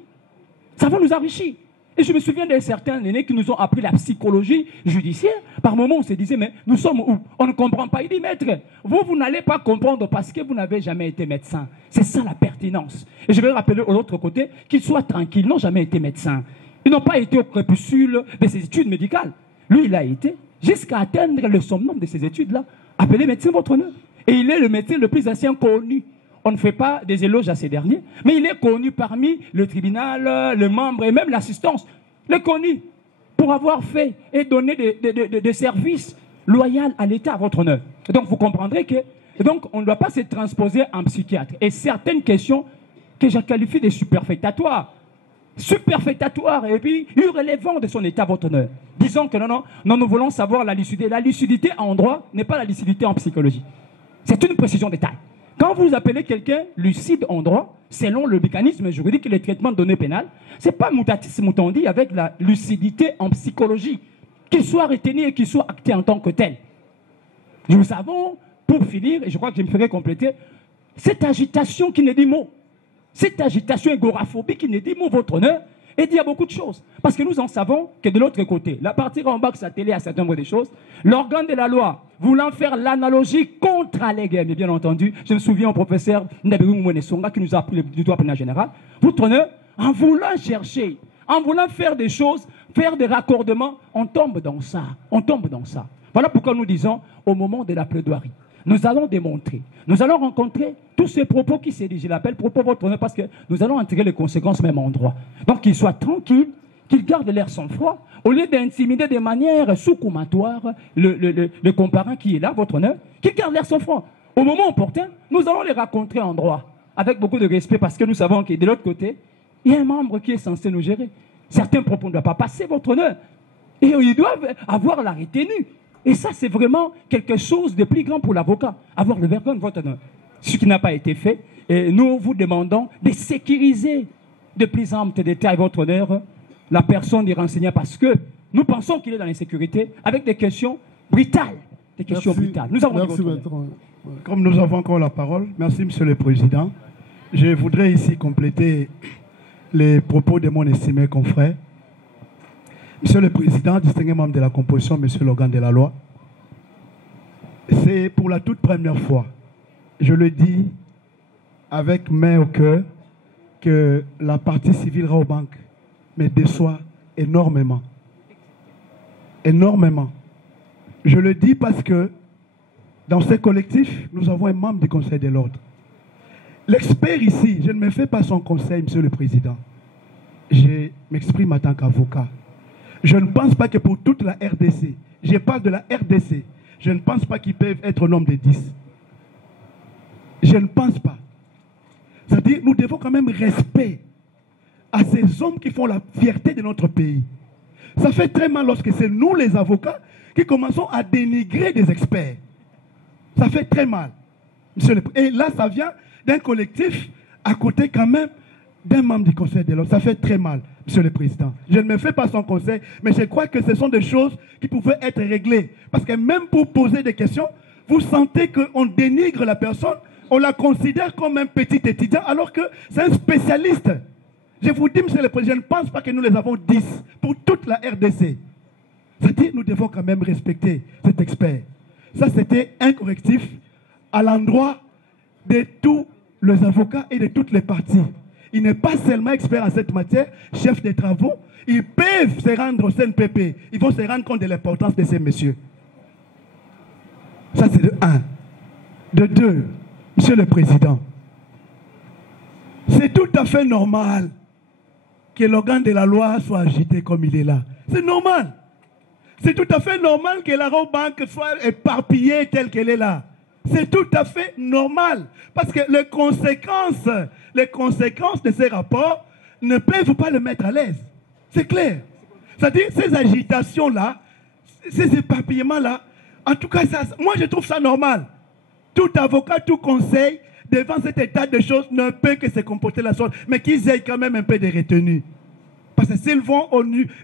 Ça va nous enrichir. Et je me souviens de certains aînés qui nous ont appris la psychologie judiciaire. Par moments, on se disait, mais nous sommes où? On ne comprend pas. Il dit, maître, vous n'allez pas comprendre parce que vous n'avez jamais été médecin. C'est ça la pertinence. Et je vais rappeler de l'autre côté qu'ils soient tranquilles, n'ont jamais été médecins. Ils n'ont pas été au crépuscule de ses études médicales. Lui, il a été jusqu'à atteindre le summum de ces études-là, appelé médecin votre honneur. Et il est le médecin le plus ancien connu. On ne fait pas des éloges à ces derniers, mais il est connu parmi le tribunal, le membre et même l'assistance. Il est connu pour avoir fait et donné des services loyaux à l'État, à votre honneur. Et donc vous comprendrez que on ne doit pas se transposer en psychiatre. Et certaines questions que je qualifie de superfétatoires, et puis irrélevant de son état, votre honneur. Disons que non, nous voulons savoir la lucidité. La lucidité en droit n'est pas la lucidité en psychologie. C'est une précision détail. Quand vous appelez quelqu'un lucide en droit, selon le mécanisme juridique et les traitements de données pénales, ce n'est pas mutatis mutandi avec la lucidité en psychologie, qu'il soit retenu et qu'il soit acté en tant que tel. Nous avons, pour finir, et je crois que je me ferai compléter, cette agitation qui ne dit mot. Cette agitation égoraphobique qui ne dit mot, votre honneur, et dit à beaucoup de choses. Parce que nous en savons que de l'autre côté, la partie en bas que ça télé à certain nombre de choses, l'organe de la loi, voulant faire l'analogie contre Allégué, mais bien entendu, je me souviens au professeur Ndabirou Mouenesonga qui nous a appris du droit pénal général, votre honneur, en voulant chercher, en voulant faire des choses, faire des raccordements, on tombe dans ça. On tombe dans ça. Voilà pourquoi nous disons, au moment de la plaidoirie, nous allons démontrer, nous allons rencontrer tous ces propos qui s'est dit, je l'appelle propos votre honneur parce que nous allons en tirer les conséquences même en droit. Donc qu'ils soient tranquilles, qu'ils gardent l'air sang-froid, au lieu d'intimider de manière sous-commatoire le comparant qui est là, votre honneur, qu'ils gardent l'air sang-froid. Au moment opportun, nous allons les rencontrer en droit, avec beaucoup de respect parce que nous savons que de l'autre côté, il y a un membre qui est censé nous gérer. Certains propos ne doivent pas passer, votre honneur. Et ils doivent avoir la retenue. Et ça, c'est vraiment quelque chose de plus grand pour l'avocat, avoir le vergon de votre honneur. Ce qui n'a pas été fait, et nous vous demandons de sécuriser de plus amples détails, votre honneur, la personne du renseignant, parce que nous pensons qu'il est dans l'insécurité, avec des questions brutales. Des questions brutales. Nous avons dit votre honneur. Comme nous avons encore la parole, merci Monsieur le Président. Je voudrais ici compléter les propos de mon estimé confrère. Monsieur le Président, distingué membre de la composition, Monsieur l'organe de la loi, c'est pour la toute première fois, je le dis avec main au cœur, que la partie civile Raobank me déçoit énormément. Énormément. Je le dis parce que dans ce collectif, nous avons un membre du Conseil de l'ordre. L'expert ici, je ne me fais pas son conseil, Monsieur le Président. Je m'exprime en tant qu'avocat. Je ne pense pas que pour toute la RDC, je parle de la RDC, je ne pense pas qu'ils peuvent être au nombre de 10. Je ne pense pas. C'est-à-dire, nous devons quand même respect à ces hommes qui font la fierté de notre pays. Ça fait très mal lorsque c'est nous, les avocats, qui commençons à dénigrer des experts. Ça fait très mal. Et là, ça vient d'un collectif à côté quand même d'un membre du Conseil de l'ordre. Ça fait très mal, Monsieur le Président. Je ne me fais pas son conseil, mais je crois que ce sont des choses qui pouvaient être réglées. Parce que même pour poser des questions, vous sentez qu'on dénigre la personne, on la considère comme un petit étudiant, alors que c'est un spécialiste. Je vous dis, Monsieur le Président, je ne pense pas que nous les avons 10 pour toute la RDC. C'est-à-dire, nous devons quand même respecter cet expert. Ça, c'était un correctif à l'endroit de tous les avocats et de toutes les parties. Il n'est pas seulement expert en cette matière, chef des travaux. Ils peuvent se rendre au CNPP. Ils vont se rendre compte de l'importance de ces messieurs. Ça, c'est de 1. De 2, Monsieur le Président, c'est tout à fait normal que l'organe de la loi soit agité comme il est là. C'est normal. C'est tout à fait normal que la banque soit éparpillée telle qu'elle est là. C'est tout à fait normal. Parce que les conséquences de ces rapports ne peuvent pas le mettre à l'aise. C'est clair. C'est-à-dire, ces agitations-là, ces éparpillements-là, en tout cas, moi je trouve ça normal. Tout avocat, tout conseil, devant cet état de choses, ne peut que se comporter la sorte, mais qu'ils aient quand même un peu de retenue. Parce que s'ils vont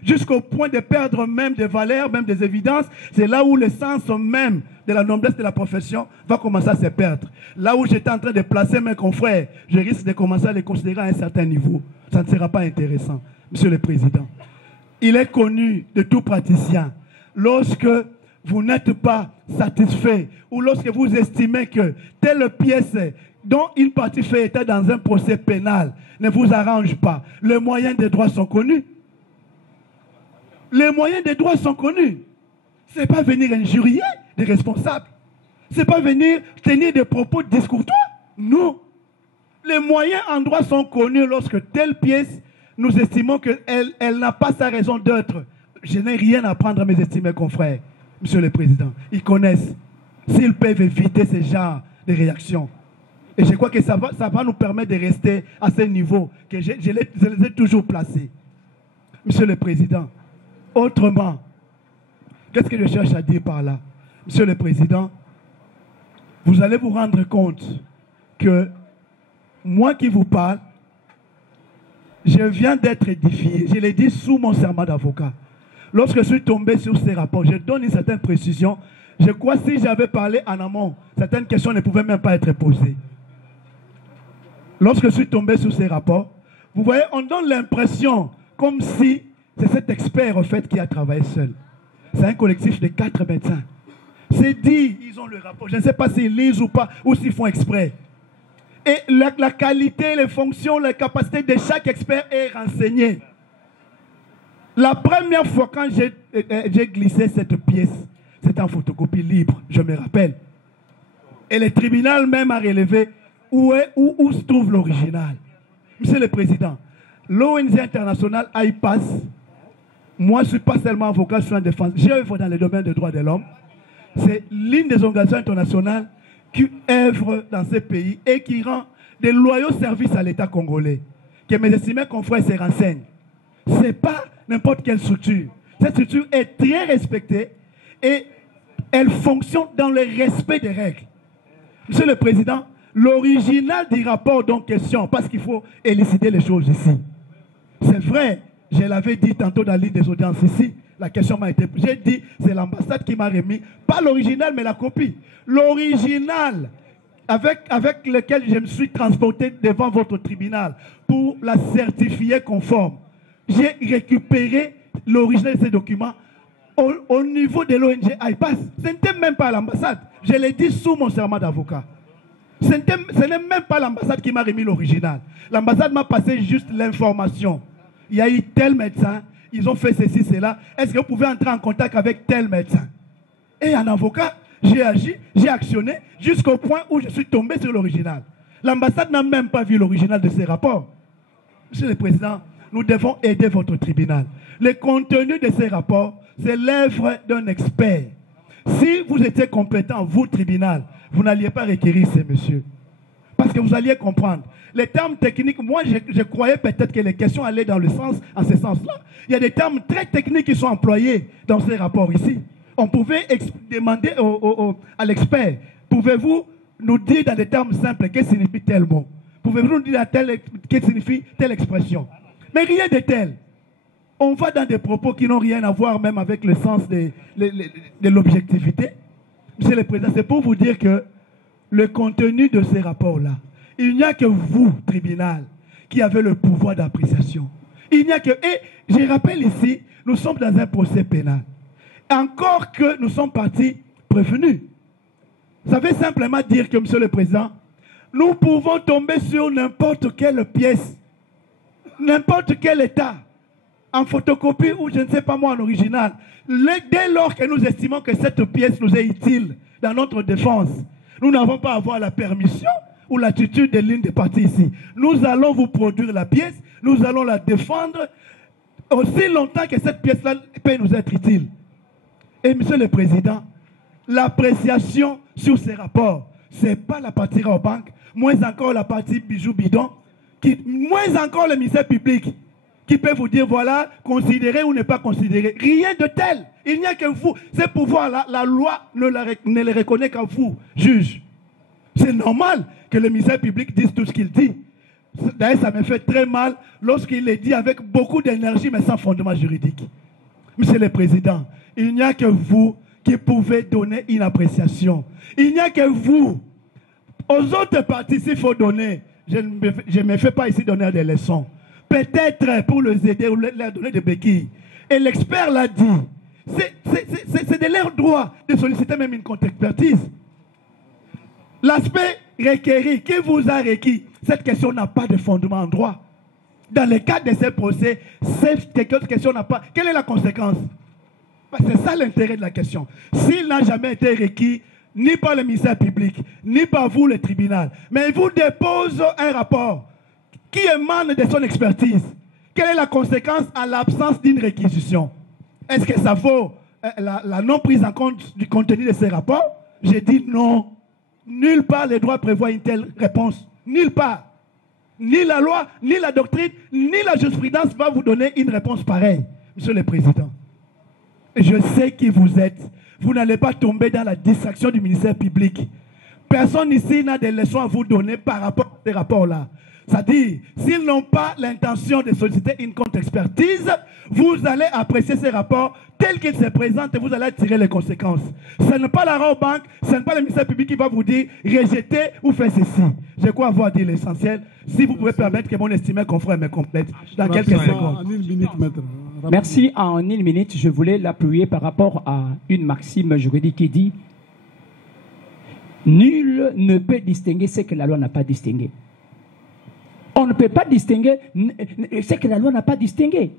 jusqu'au point de perdre même des valeurs, même des évidences, c'est là où le sens même de la noblesse de la profession va commencer à se perdre. Là où j'étais en train de placer mes confrères, je risque de commencer à les considérer à un certain niveau. Ça ne sera pas intéressant, Monsieur le Président. Il est connu de tout praticien. Lorsque vous n'êtes pas satisfait ou lorsque vous estimez que telle pièce dont une partie fait état dans un procès pénal ne vous arrange pas, les moyens des droits sont connus. Les moyens des droits sont connus. Ce n'est pas venir injurier des responsables. Ce n'est pas venir tenir des propos discourtois. Non. Les moyens en droit sont connus lorsque telle pièce, nous estimons qu'elle n'a pas sa raison d'être. Je n'ai rien à prendre à mes estimés confrères, Monsieur le Président. Ils connaissent. S'ils peuvent éviter ce genre de réactions. Et je crois que ça va nous permettre de rester à ce niveau que je les ai toujours placés. Monsieur le Président, autrement, qu'est-ce que je cherche à dire par là? Monsieur le Président, vous allez vous rendre compte que moi qui vous parle, je viens d'être édifié. Je l'ai dit sous mon serment d'avocat. Lorsque je suis tombé sur ces rapports, je donne une certaine précision. Je crois que si j'avais parlé en amont, certaines questions ne pouvaient même pas être posées. Lorsque je suis tombé sur ces rapports, vous voyez, on donne l'impression comme si c'est cet expert, en fait, qui a travaillé seul. C'est un collectif de 4 médecins. C'est dit, ils ont le rapport. Je ne sais pas s'ils lisent ou pas, ou s'ils font exprès. Et la qualité, les fonctions, la capacité de chaque expert est renseignée. La première fois quand j'ai glissé cette pièce, c'était en photocopie libre, je me rappelle. Et le tribunal même a relevé où se trouve l'original. Monsieur le Président, l'ONG internationale IPAS, moi je ne suis pas seulement avocat, je suis en défense, j'œuvre dans le domaine des droits de l'homme. C'est l'une des organisations internationales qui œuvre dans ces pays et qui rend de loyaux services à l'État congolais. Que mes estimés confrères se renseignent. Ce n'est pas n'importe quelle structure. Cette structure est très respectée et elle fonctionne dans le respect des règles. Monsieur le Président, l'original du rapport dont question, parce qu'il faut élucider les choses ici. C'est vrai, je l'avais dit tantôt dans l'île des audiences ici, la question m'a été... J'ai dit, c'est l'ambassade qui m'a remis, pas l'original, mais la copie. L'original avec lequel je me suis transporté devant votre tribunal pour la certifier conforme. J'ai récupéré l'original de ces documents au niveau de l'ONG IPAS. Ce n'était même pas l'ambassade. Je l'ai dit sous mon serment d'avocat. Ce n'est même pas l'ambassade qui m'a remis l'original. L'ambassade m'a passé juste l'information. Il y a eu tel médecin, ils ont fait ceci, cela. Est-ce que vous pouvez entrer en contact avec tel médecin? Et un avocat, j'ai agi, j'ai actionné jusqu'au point où je suis tombé sur l'original. L'ambassade n'a même pas vu l'original de ces rapports. Monsieur le Président, nous devons aider votre tribunal. Le contenu de ces rapports, c'est l'œuvre d'un expert. Si vous étiez compétent, vous, tribunal, vous n'alliez pas requérir ces messieurs. Parce que vous alliez comprendre. Les termes techniques, moi, je croyais peut-être que les questions allaient dans le sens, en ce sens-là. Il y a des termes très techniques qui sont employés dans ces rapports ici. On pouvait demander à l'expert, pouvez-vous nous dire dans des termes simples qu'est-ce que signifie tel mot? Pouvez-vous nous dire qu'est-ce que signifie telle expression? Mais rien de tel. On va dans des propos qui n'ont rien à voir même avec le sens de l'objectivité. Monsieur le Président, c'est pour vous dire que le contenu de ces rapports-là, il n'y a que vous, tribunal, qui avez le pouvoir d'appréciation. Il n'y a que... Et je rappelle ici, nous sommes dans un procès pénal. Encore que nous sommes partis prévenus. Ça veut simplement dire que, Monsieur le Président, nous pouvons tomber sur n'importe quelle pièce, n'importe quel état, en photocopie ou je ne sais pas moi en original. Dès lors que nous estimons que cette pièce nous est utile dans notre défense, nous n'avons pas à avoir la permission ou l'attitude de l'une des parties ici. Nous allons vous produire la pièce, nous allons la défendre aussi longtemps que cette pièce-là peut nous être utile. Et Monsieur le Président, l'appréciation sur ces rapports, ce n'est pas la partie banque, moins encore la partie bijoux bidon, moins encore le ministère public qui peut vous dire voilà, considérer ou ne pas considérer. Rien de tel. Il n'y a que vous. Ces pouvoirs-là, la loi ne les reconnaît qu'à vous, juge. C'est normal que le ministère public dise tout ce qu'il dit. D'ailleurs, ça me fait très mal lorsqu'il le dit avec beaucoup d'énergie, mais sans fondement juridique. Monsieur le Président, il n'y a que vous qui pouvez donner une appréciation. Il n'y a que vous. Aux autres parties, s'il faut donner, je ne me fais pas ici donner des leçons. Peut-être pour les aider ou leur donner des béquilles. Et l'expert l'a dit. C'est de leur droit de solliciter même une contre-expertise. L'aspect requéri, qui vous a requis, cette question n'a pas de fondement en droit. Dans le cadre de ces procès, cette question n'a pas... Quelle est la conséquence? C'est ça l'intérêt de la question. S'il n'a jamais été requis, ni par le ministère public, ni par vous, le tribunal, mais il vous dépose un rapport qui émane de son expertise. Quelle est la conséquence en l'absence d'une réquisition? Est-ce que ça vaut la non prise en compte du contenu de ces rapports? J'ai dit non. Nulle part les droits prévoient une telle réponse. Nulle part. Ni la loi, ni la doctrine, ni la jurisprudence va vous donner une réponse pareille, Monsieur le Président. Je sais qui vous êtes. Vous n'allez pas tomber dans la distraction du ministère public. Personne ici n'a des leçons à vous donner par rapport à ces rapports-là. C'est-à-dire, s'ils n'ont pas l'intention de solliciter une contre-expertise, vous allez apprécier ces rapports tels qu'ils se présentent et vous allez tirer les conséquences. Ce n'est pas la banque, ce n'est pas le ministère public qui va vous dire rejetez ou faites ceci. Je crois avoir dit l'essentiel. Si vous pouvez permettre que mon estimé confrère me complète dans quelques secondes. Merci. En une minute, je voulais l'appuyer par rapport à une maxime juridique qui dit nul ne peut distinguer ce que la loi n'a pas distingué. On ne peut pas distinguer ce que la loi n'a pas distingué.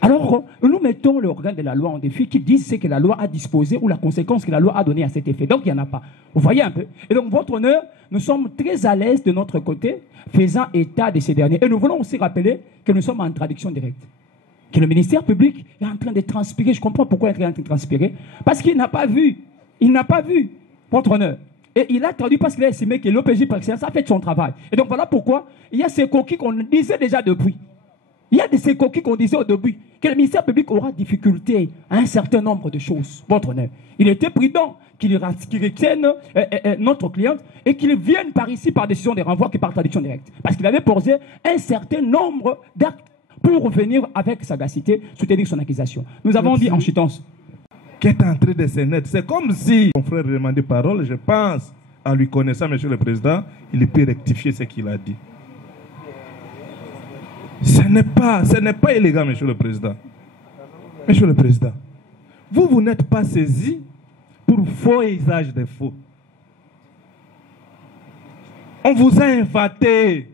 Alors, nous mettons l'organe de la loi en défi qui dit ce que la loi a disposé ou la conséquence que la loi a donnée à cet effet. Donc, il n'y en a pas. Vous voyez un peu. Et donc, votre honneur, nous sommes très à l'aise de notre côté, faisant état de ces derniers. Et nous voulons aussi rappeler que nous sommes en traduction directe. Que le ministère public est en train de transpirer. Je comprends pourquoi il est en train de transpirer. Parce qu'il n'a pas vu. Il n'a pas vu, votre honneur. Et il a traduit parce qu'il a estimé que l'OPJ par excellence a fait son travail. Et donc voilà pourquoi il y a ces coquilles qu'on disait déjà depuis. Il y a ces coquilles qu'on disait au début, que le ministère public aura difficulté à un certain nombre de choses. Votre honneur. Il était prudent qu'il retienne notre cliente et qu'il vienne par ici par décision de renvoi que par traduction directe. Parce qu'il avait posé un certain nombre d'actes pour venir avec sagacité soutenir son accusation. Nous avons dit en chutance. Qui est en train de se naître. C'est comme si mon frère demandait parole, je pense, en lui connaissant, Monsieur le Président, il peut rectifier ce qu'il a dit. Ce n'est pas élégant, Monsieur le Président. Monsieur le Président, vous n'êtes pas saisi pour faux usage de faux. On vous a inventé.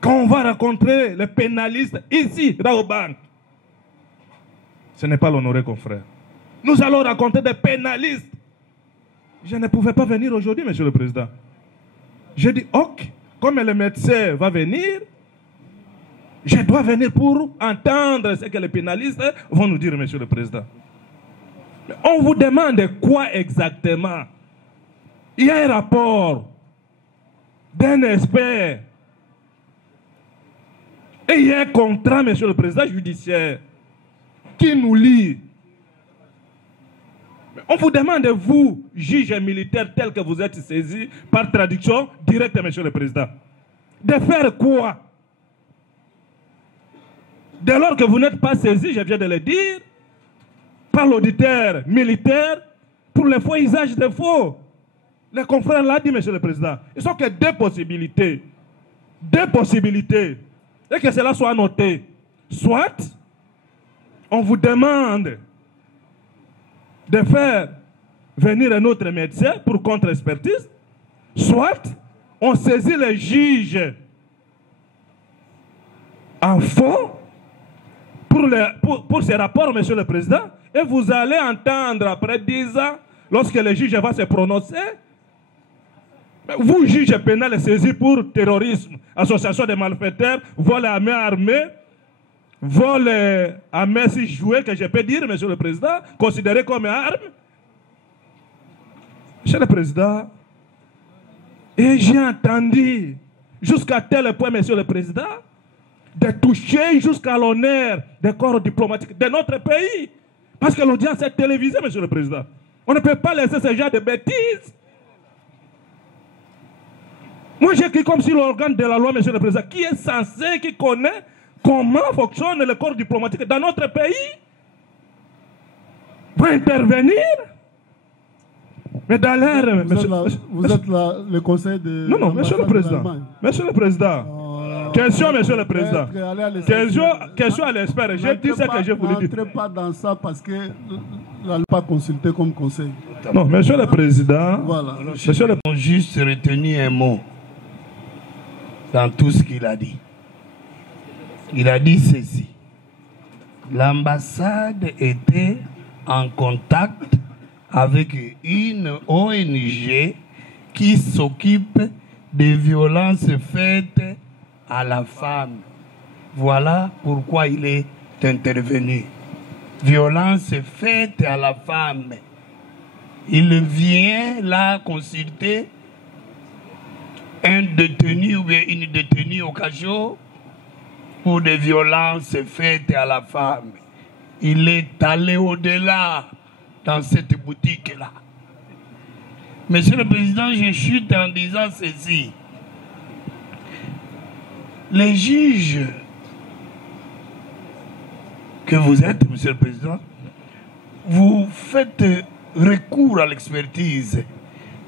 Quand on va rencontrer les pénalistes ici, dans aux banques, ce n'est pas l'honoré confrère. Nous allons rencontrer des pénalistes. Je ne pouvais pas venir aujourd'hui, Monsieur le Président. J'ai dit, ok, comme le médecin va venir, je dois venir pour entendre ce que les pénalistes vont nous dire, Monsieur le Président. Mais on vous demande quoi exactement? Il y a un rapport d'un expert. Et il y a un contrat, Monsieur le Président judiciaire, qui nous lie. On vous demande, vous, juge militaire tel que vous êtes saisi par traduction directe, Monsieur le Président, de faire quoi? Dès lors que vous n'êtes pas saisi, je viens de le dire, par l'auditeur militaire pour le faux usage des faux. Les confrères l'ont dit, Monsieur le Président. Ils sont que deux possibilités. Deux possibilités. Et que cela soit noté. Soit, on vous demande de faire venir un autre médecin pour contre-expertise. Soit, on saisit les juges en faux pour ces rapports, Monsieur le Président. Et vous allez entendre après 10 ans, lorsque le juge va se prononcer, vous, juge pénal saisi pour terrorisme, association de malfaiteurs, vol à main armée, vol à main si jouée, que je peux dire, Monsieur le Président, considéré comme arme. Monsieur le Président, et j'ai entendu, jusqu'à tel point, Monsieur le Président, de toucher jusqu'à l'honneur des corps diplomatiques de notre pays. Parce que l'audience est télévisée, Monsieur le Président. On ne peut pas laisser ce genre de bêtises. Moi, j'écris comme si l'organe de la loi, Monsieur le Président, qui est censé, qui connaît comment fonctionne le corps diplomatique dans notre pays, va intervenir. Mais dans l'air... Vous êtes là, le conseil de... Non, Monsieur le Président. Monsieur le Président. Question, Monsieur le Président. Question à l'expert. Je dis ce que je voulais dire. Ne pas dans ça parce que vous n'allez pas consulter comme conseil. Non, Monsieur le Président. Voilà. Monsieur le Président, juste retenu un mot dans tout ce qu'il a dit. Il a dit ceci. L'ambassade était en contact avec une ONG qui s'occupe des violences faites à la femme. Voilà pourquoi il est intervenu. Violence faite à la femme. Il vient là consulter un détenu ou une détenue au cachot pour des violences faites à la femme. Il est allé au-delà dans cette boutique-là. Monsieur le Président, je chute en disant ceci. Les juges que vous êtes, Monsieur le Président, vous faites recours à l'expertise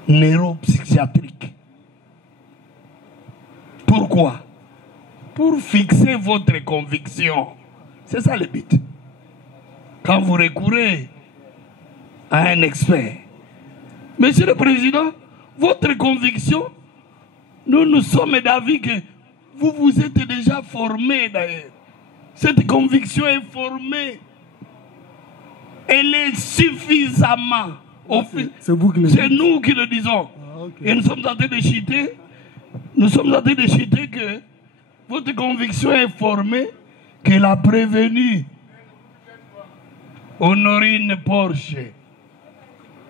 neuropsychiatrique. Pourquoi? Pour fixer votre conviction. C'est ça le but. Quand vous recourez à un expert. Monsieur le Président, votre conviction, nous sommes d'avis que vous vous êtes déjà formé d'ailleurs. Cette conviction est formée. Elle est suffisamment. C'est nous qui le disons. Ah, okay. Et nous sommes en train de chuter. Nous sommes en train de chuter que votre conviction est formée, que la prévenue Honorine Porsche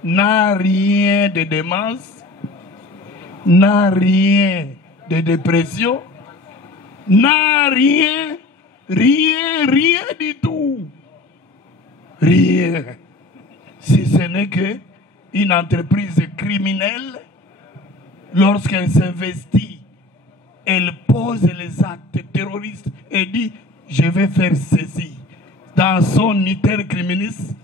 n'a rien de démence, n'a rien de dépression, n'a rien du tout. Rien. Si ce n'est qu'une entreprise criminelle, lorsqu'elle s'investit, elle pose les actes terroristes et dit « je vais faire ceci ». Dans son iter criminis,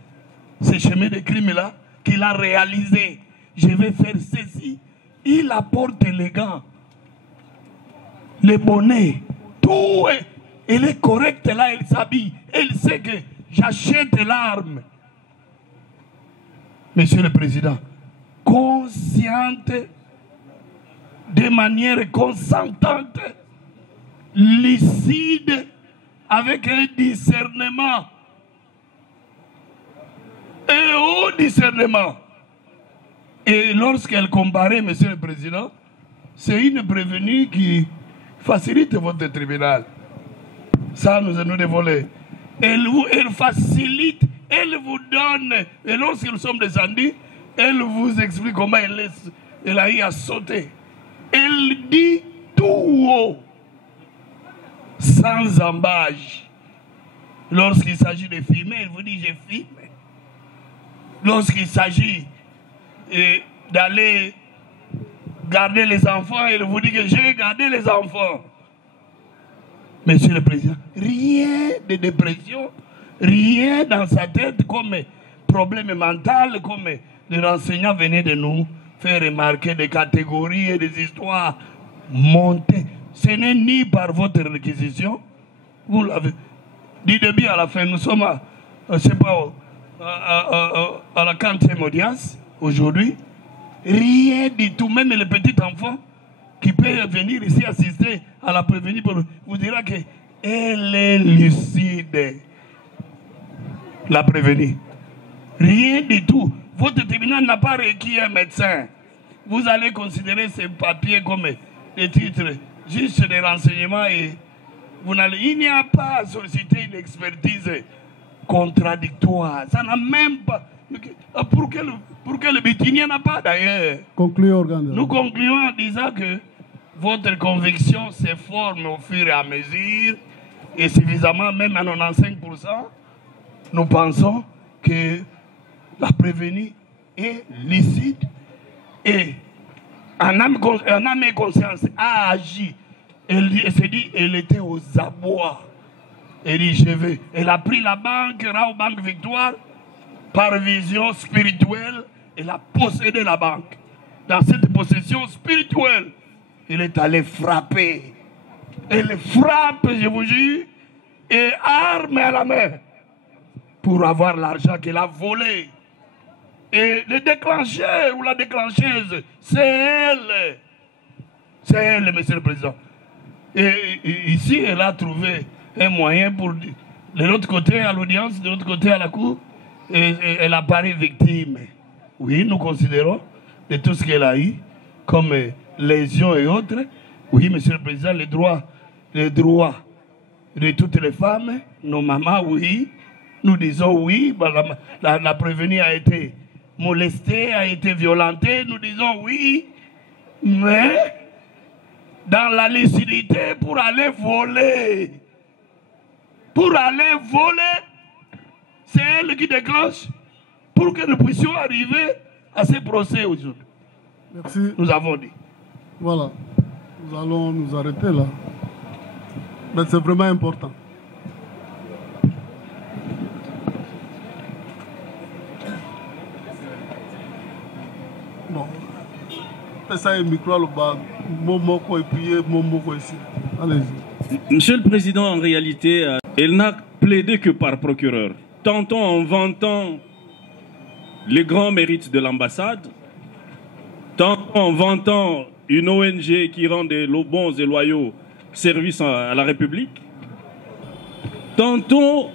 ce chemin de crime-là, qu'il a réalisé, je vais faire ceci, il apporte les gants, les bonnets, tout, elle est correcte là, elle s'habille, elle sait que j'achète l'arme. Monsieur le Président, consciente, de manière consentante, lucide, avec un discernement et au discernement. Et lorsqu'elle comparait, Monsieur le Président, c'est une prévenue qui facilite votre tribunal. Ça, nous allons dévoiler. Elle facilite, elle vous donne, et lorsque nous sommes descendus, elle vous explique comment elle a eu à sauter. Elle dit tout haut, sans embâche. Lorsqu'il s'agit de filmer, elle vous dit je filme. lorsqu'il s'agit d'aller garder les enfants, il vous dit que j'ai gardé les enfants. Monsieur le Président, rien de dépression, rien dans sa tête comme problème mental, comme le renseignant venait de nous faire remarquer des catégories et des histoires montées. Ce n'est ni par votre réquisition, vous l'avez du début à la fin, nous sommes à la 40e audience aujourd'hui. Rien du tout, même le petit enfant qui peut venir ici assister à la prévenue vous dira qu'elle est lucide. La prévenue. Rien du tout. Votre tribunal n'a pas requis un médecin. Vous allez considérer ces papiers comme des titres, juste des renseignements et il n'y a pas à solliciter une expertise contradictoire. Ça n'a même pas. Pour que le but, il n'y en a pas d'ailleurs. Nous concluons en disant que votre conviction se forme au fur et à mesure et suffisamment, même à 95%, nous pensons que la prévenue est licite et en âme et conscience a agi. Elle s'est dit, elle était aux abois. Elle dit, je vais. Elle a pris la banque, Banque Victoire, par vision spirituelle, elle a possédé la banque. Dans cette possession spirituelle, elle est allée frapper. Elle frappe, je vous jure, et arme à la main pour avoir l'argent qu'elle a volé. Et le déclencheur ou la déclencheuse, c'est elle. C'est elle, Monsieur le Président. Et ici, elle a trouvé un moyen pour, de l'autre côté à l'audience, de l'autre côté à la cour, et elle apparaît victime. Oui, nous considérons de tout ce qu'elle a eu, comme lésions et autres. Oui, Monsieur le Président, les droits de toutes les femmes, nos mamans, oui. Nous disons oui, la prévenue a été molestée, a été violentée, nous disons oui, mais dans la lucidité pour aller voler. Pour aller voler, c'est elle qui déclenche pour que nous puissions arriver à ce procès aujourd'hui. Merci. Nous avons dit. Voilà. Nous allons nous arrêter là. Mais c'est vraiment important. Bon. Ça est micro le bas. Monsieur le Président, en réalité, elle n'a plaidé que par procureur. Tantôt en vantant les grands mérites de l'ambassade, tantôt en vantant une ONG qui rend des bons et loyaux services à la République, tantôt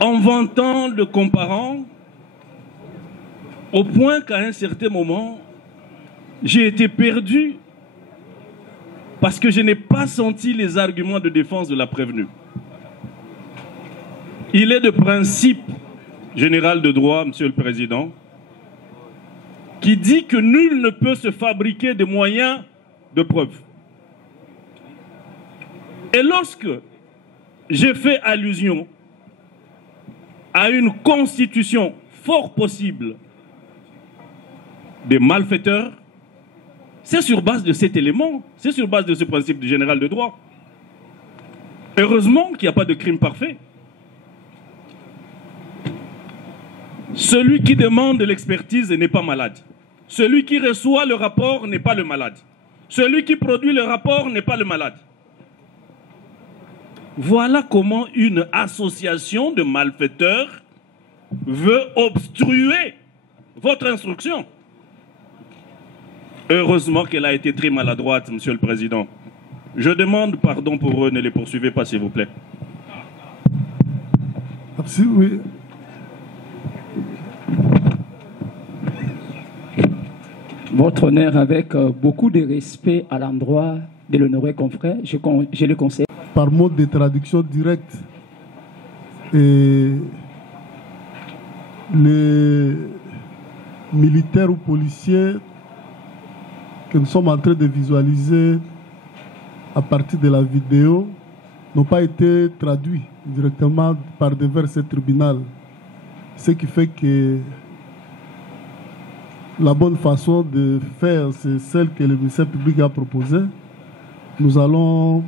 en vantant le comparant, au point qu'à un certain moment, j'ai été perdu parce que je n'ai pas senti les arguments de défense de la prévenue. Il est de principe général de droit, Monsieur le Président, qui dit que nul ne peut se fabriquer des moyens de preuve. Et lorsque j'ai fait allusion à une constitution fort possible des malfaiteurs, c'est sur base de cet élément, c'est sur base de ce principe général de droit. Heureusement qu'il n'y a pas de crime parfait. Celui qui demande l'expertise n'est pas malade. Celui qui reçoit le rapport n'est pas le malade. Celui qui produit le rapport n'est pas le malade. Voilà comment une association de malfaiteurs veut obstruer votre instruction. Heureusement qu'elle a été très maladroite, Monsieur le Président. Je demande pardon pour eux, ne les poursuivez pas, s'il vous plaît. Merci, oui. Votre honneur, avec beaucoup de respect à l'endroit de l'honoré confrère, je le conseille. Par mode de traduction directe, et les militaires ou policiers que nous sommes en train de visualiser à partir de la vidéo n'ont pas été traduits directement par devers ce tribunal. Ce qui fait que la bonne façon de faire, c'est celle que le ministère public a proposée. Nous allons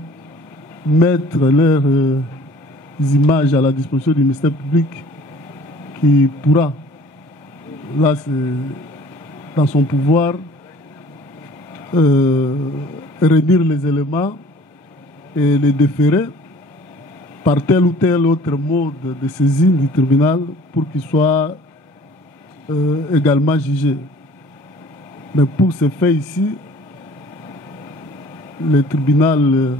mettre leurs images à la disposition du ministère public qui pourra, là c'est dans son pouvoir, réunir les éléments et les déférer par tel ou tel autre mode de saisine du tribunal pour qu'il soit également jugé. Mais pour ce fait ici, le tribunal,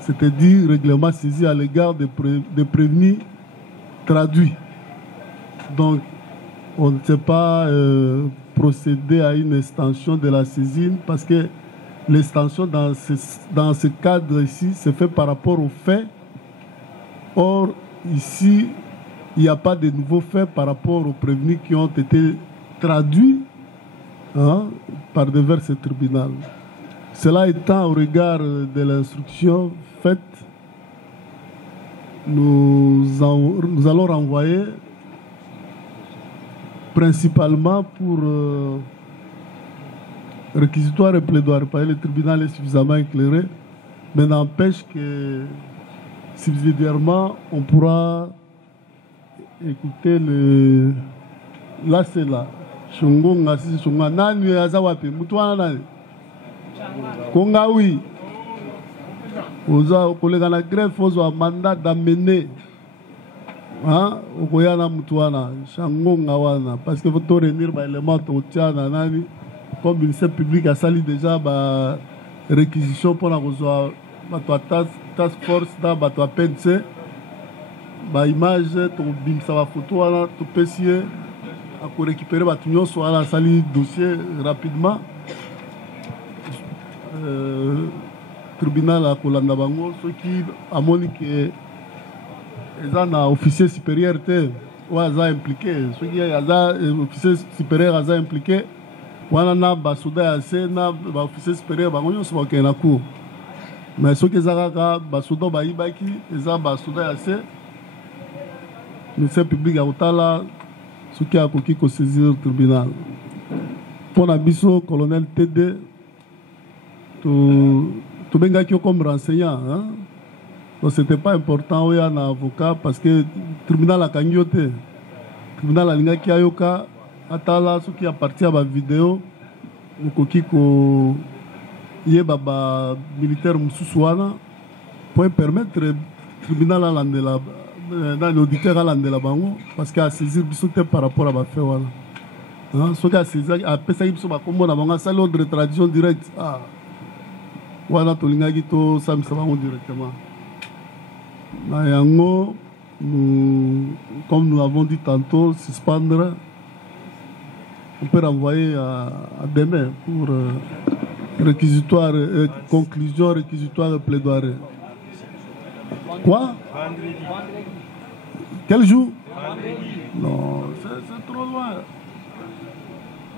c'est-à-dire règlement saisi à l'égard des prévenus traduits. Donc, on ne sait pas procéder à une extension de la saisine parce que l'extension dans ce cadre ici, c'est fait par rapport aux faits. Or, ici, il n'y a pas de nouveaux faits par rapport aux prévenus qui ont été traduits par devers ce tribunal. Cela étant, au regard de l'instruction faite, nous allons renvoyer principalement pour réquisitoire et plaidoirie, parce que le tribunal est suffisamment éclairé, mais n'empêche que subsidiairement, on pourra écouter le... Là, c'est là. Shungunga, si Shunga, nani azawapi, mutuana nani. Konga oui. Oza okolega na greffe ozo a mandat d'amener. Hein? Okoyana mutuana, Shangonga wana. Parce que faut tout réunir ba élément totiana nani. Comme le ministère public a sali déjà ba réquisition pour la reçoit ba task force da ba to PNC. Ba image to bimsa ba photo wana to pesier. Pour récupérer votre union soit la salle dossier rapidement. Tribunal à Kolanda Bango, ceux qui a moniqué les officiers supérieurs ou impliqués, ceux qui ont officiers supérieurs impliqués, ou na basouda assez na officier supérieur bango soit qui na cour. Mais ceux qui ont basouda baibaki, ils ont basouda assez. Le service public a otala ce qui a coquille qu'on saisit le tribunal. Pour Nabiso, colonel TD, tout bien qui comme renseignant. Donc c'était pas important où il y a un avocat parce que le tribunal a cagnoté. Le tribunal a l'ingaki ayoka, atala ce qui appartient à la vidéo, le coquille qu'on y est baba militaire mususuana pour permettre le tribunal à l'andela. Dans l'auditeur à l'andela bango parce qu'à saisir bisoute par rapport à ma fait voilà. Ce qu'à saisir à pesa biso ba kombo na bango ça l'ordre de tradition directe voilà to linga gito ça me ça bango directement. Na yango nous comme nous l'avons dit tantôt suspendre on peut renvoyer à demain pour réquisitoire conclusion réquisitoire plaidoirie. Quoi? Quel jour? Non, c'est trop loin.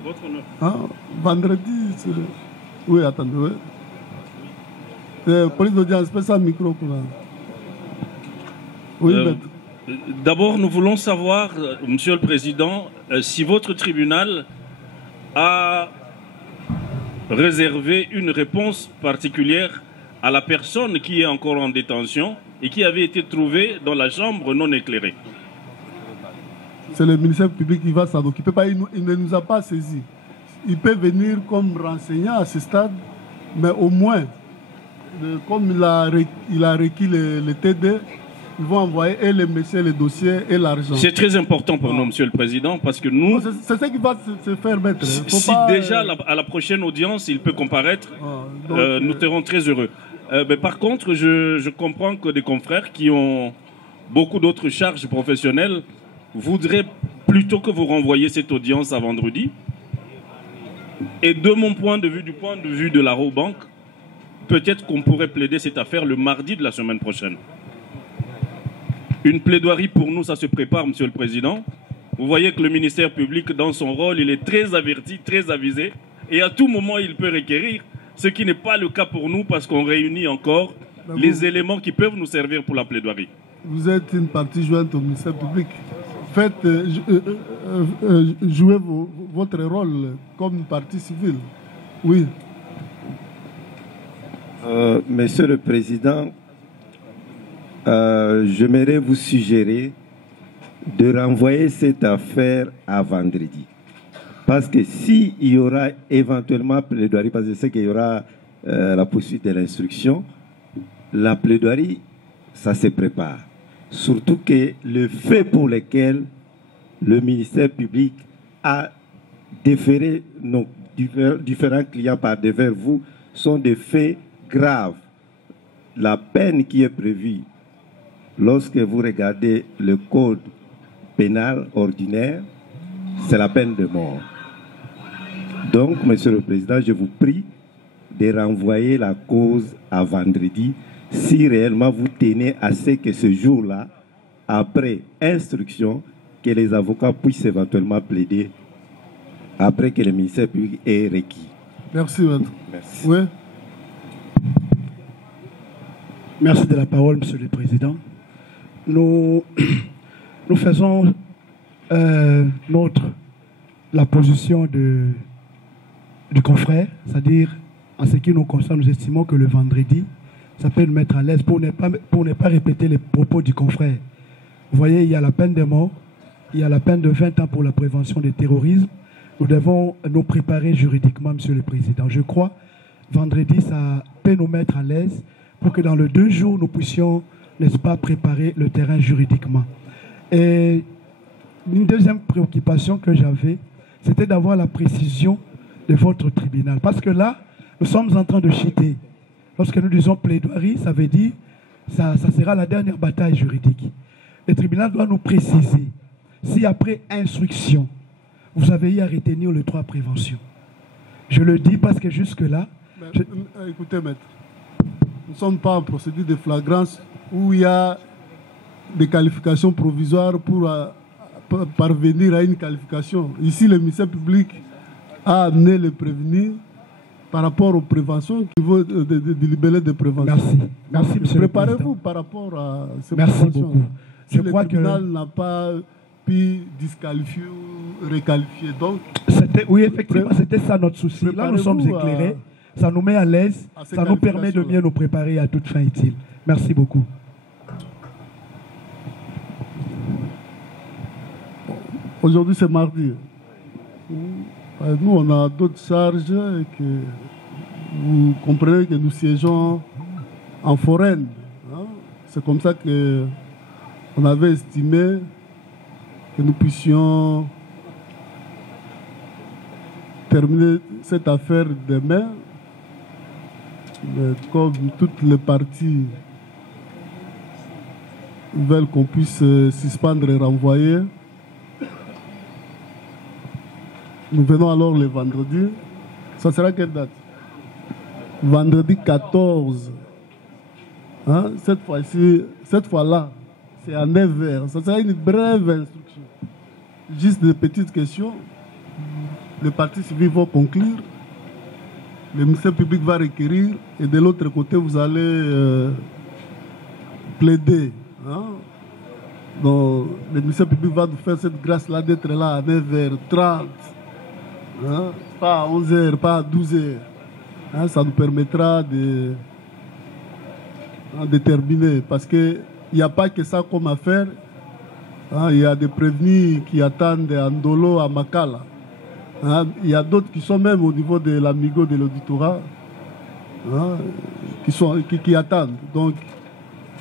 Votre nom? Vendredi, oui, attendez. Police d'audience, fais ça micro. Oui, d'abord, nous voulons savoir, Monsieur le Président, si votre tribunal a réservé une réponse particulière à la personne qui est encore en détention et qui avait été trouvée dans la chambre non éclairée. C'est le ministère public qui va s'en occuper. Il ne nous a pas saisis. Il peut venir comme renseignant à ce stade, mais au moins, comme il a requis le TD, ils vont envoyer et les messieurs, les dossiers et l'argent. C'est très important pour nous, Monsieur le Président, parce que nous... C'est ça qui va se faire mettre. Si déjà à la prochaine audience, il peut comparaître, nous serons très heureux. Mais par contre, je comprends que des confrères qui ont beaucoup d'autres charges professionnelles voudraient plutôt que vous renvoyiez cette audience à vendredi. Et de mon point de vue, du point de vue de la Robank, peut-être qu'on pourrait plaider cette affaire le mardi de la semaine prochaine. Une plaidoirie pour nous, ça se prépare, Monsieur le Président. Vous voyez que le ministère public, dans son rôle, il est très averti, très avisé. Et à tout moment, il peut requérir. Ce qui n'est pas le cas pour nous parce qu'on réunit encore les éléments qui peuvent nous servir pour la plaidoirie. Vous êtes une partie jointe au ministère public. fait, jouez votre rôle comme partie civile. Oui. Monsieur le Président, j'aimerais vous suggérer de renvoyer cette affaire à vendredi. Parce que s'il y aura éventuellement plaidoirie, parce que je sais qu'il y aura la poursuite de l'instruction, la plaidoirie, ça se prépare. Surtout que le fait pour lequel le ministère public a déféré nos différents clients par devers vous sont des faits graves. La peine qui est prévue lorsque vous regardez le code pénal ordinaire, c'est la peine de mort. Donc, Monsieur le Président, je vous prie de renvoyer la cause à vendredi si réellement vous tenez à ce que ce jour-là, après instruction, que les avocats puissent éventuellement plaider après que le ministère public ait requis. Merci, maître. Merci. Oui. Merci de la parole, Monsieur le Président. Nous faisons la position du confrère, c'est-à-dire en ce qui nous concerne, nous estimons que le vendredi, ça peut nous mettre à l'aise pour ne pas répéter les propos du confrère. Vous voyez, il y a la peine de mort, il y a la peine de 20 ans pour la prévention du terrorisme. Nous devons nous préparer juridiquement, Monsieur le Président. Je crois, vendredi, ça peut nous mettre à l'aise pour que dans les 2 jours, nous puissions, n'est-ce pas, préparer le terrain juridiquement. Et une deuxième préoccupation que j'avais, c'était d'avoir la précision de votre tribunal. Parce que là, nous sommes en train de chuter. Lorsque nous disons plaidoirie, ça veut dire ça sera la dernière bataille juridique. Le tribunal doit nous préciser si après instruction, vous avez eu à retenir le droit à prévention. Je le dis parce que jusque-là... Écoutez, maître, nous ne sommes pas en procédure de flagrance où il y a des qualifications provisoires pour parvenir à une qualification. Ici, le ministère public a amené les prévenus par rapport aux préventions qui vont du libellé de prévention. Merci. Merci, monsieur le Président. Préparez-vous par rapport à ces Merci préventions. beaucoup. Si Je crois le tribunal n'a pas pu disqualifier ou requalifier, donc... Oui, effectivement, c'était ça notre souci. Là, nous sommes éclairés. Ça nous met à l'aise. Ça nous permet de mieux nous préparer à toute fin utile. Merci beaucoup. Aujourd'hui, c'est mardi. Nous, on a d'autres charges et que vous comprenez que nous siégeons en foraine. C'est comme ça qu'on avait estimé que nous puissions terminer cette affaire demain. Mais comme toutes les parties veulent qu'on puisse suspendre et renvoyer, nous venons alors le vendredi. Ça sera quelle date? Vendredi 14. Hein? Cette fois-là, c'est à 9h. Ça sera une brève instruction. Juste des petites questions. Les parties civiles vont conclure. Le ministère public va requérir. Et de l'autre côté, vous allez plaider. Hein? Donc, le ministère public va nous faire cette grâce-là d'être là à 9h30. Hein? Pas à 11h, pas à 12h. Hein? Ça nous permettra de terminer. Parce qu'il n'y a pas que ça comme affaire. Hein? Il y a des prévenus qui attendent à Ndolo, à Makala. Hein? Il y a d'autres qui sont même au niveau de l'Amigo de l'auditorat. Hein? Qui attendent. Donc,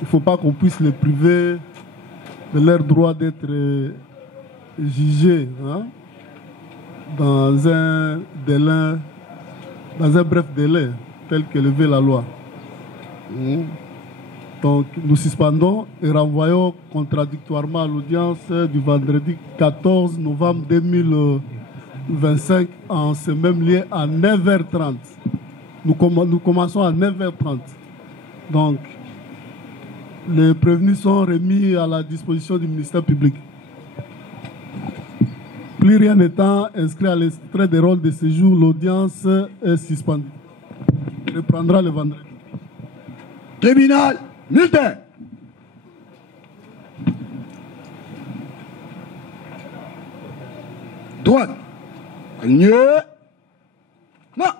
il ne faut pas qu'on puisse les priver de leur droit d'être jugés. Hein? Dans un bref délai, tel que le veut la loi. Donc, nous suspendons et renvoyons contradictoirement à l'audience du vendredi 14 novembre 2025 en ce même lieu à 9h30. Nous commençons à 9h30. Donc, les prévenus sont remis à la disposition du ministère public. Plus rien n'étant inscrit à l'extrait des rôles de séjour, l'audience est suspendue. On reprendra le vendredi. Tribunal militaire. droite. Alignez. Non.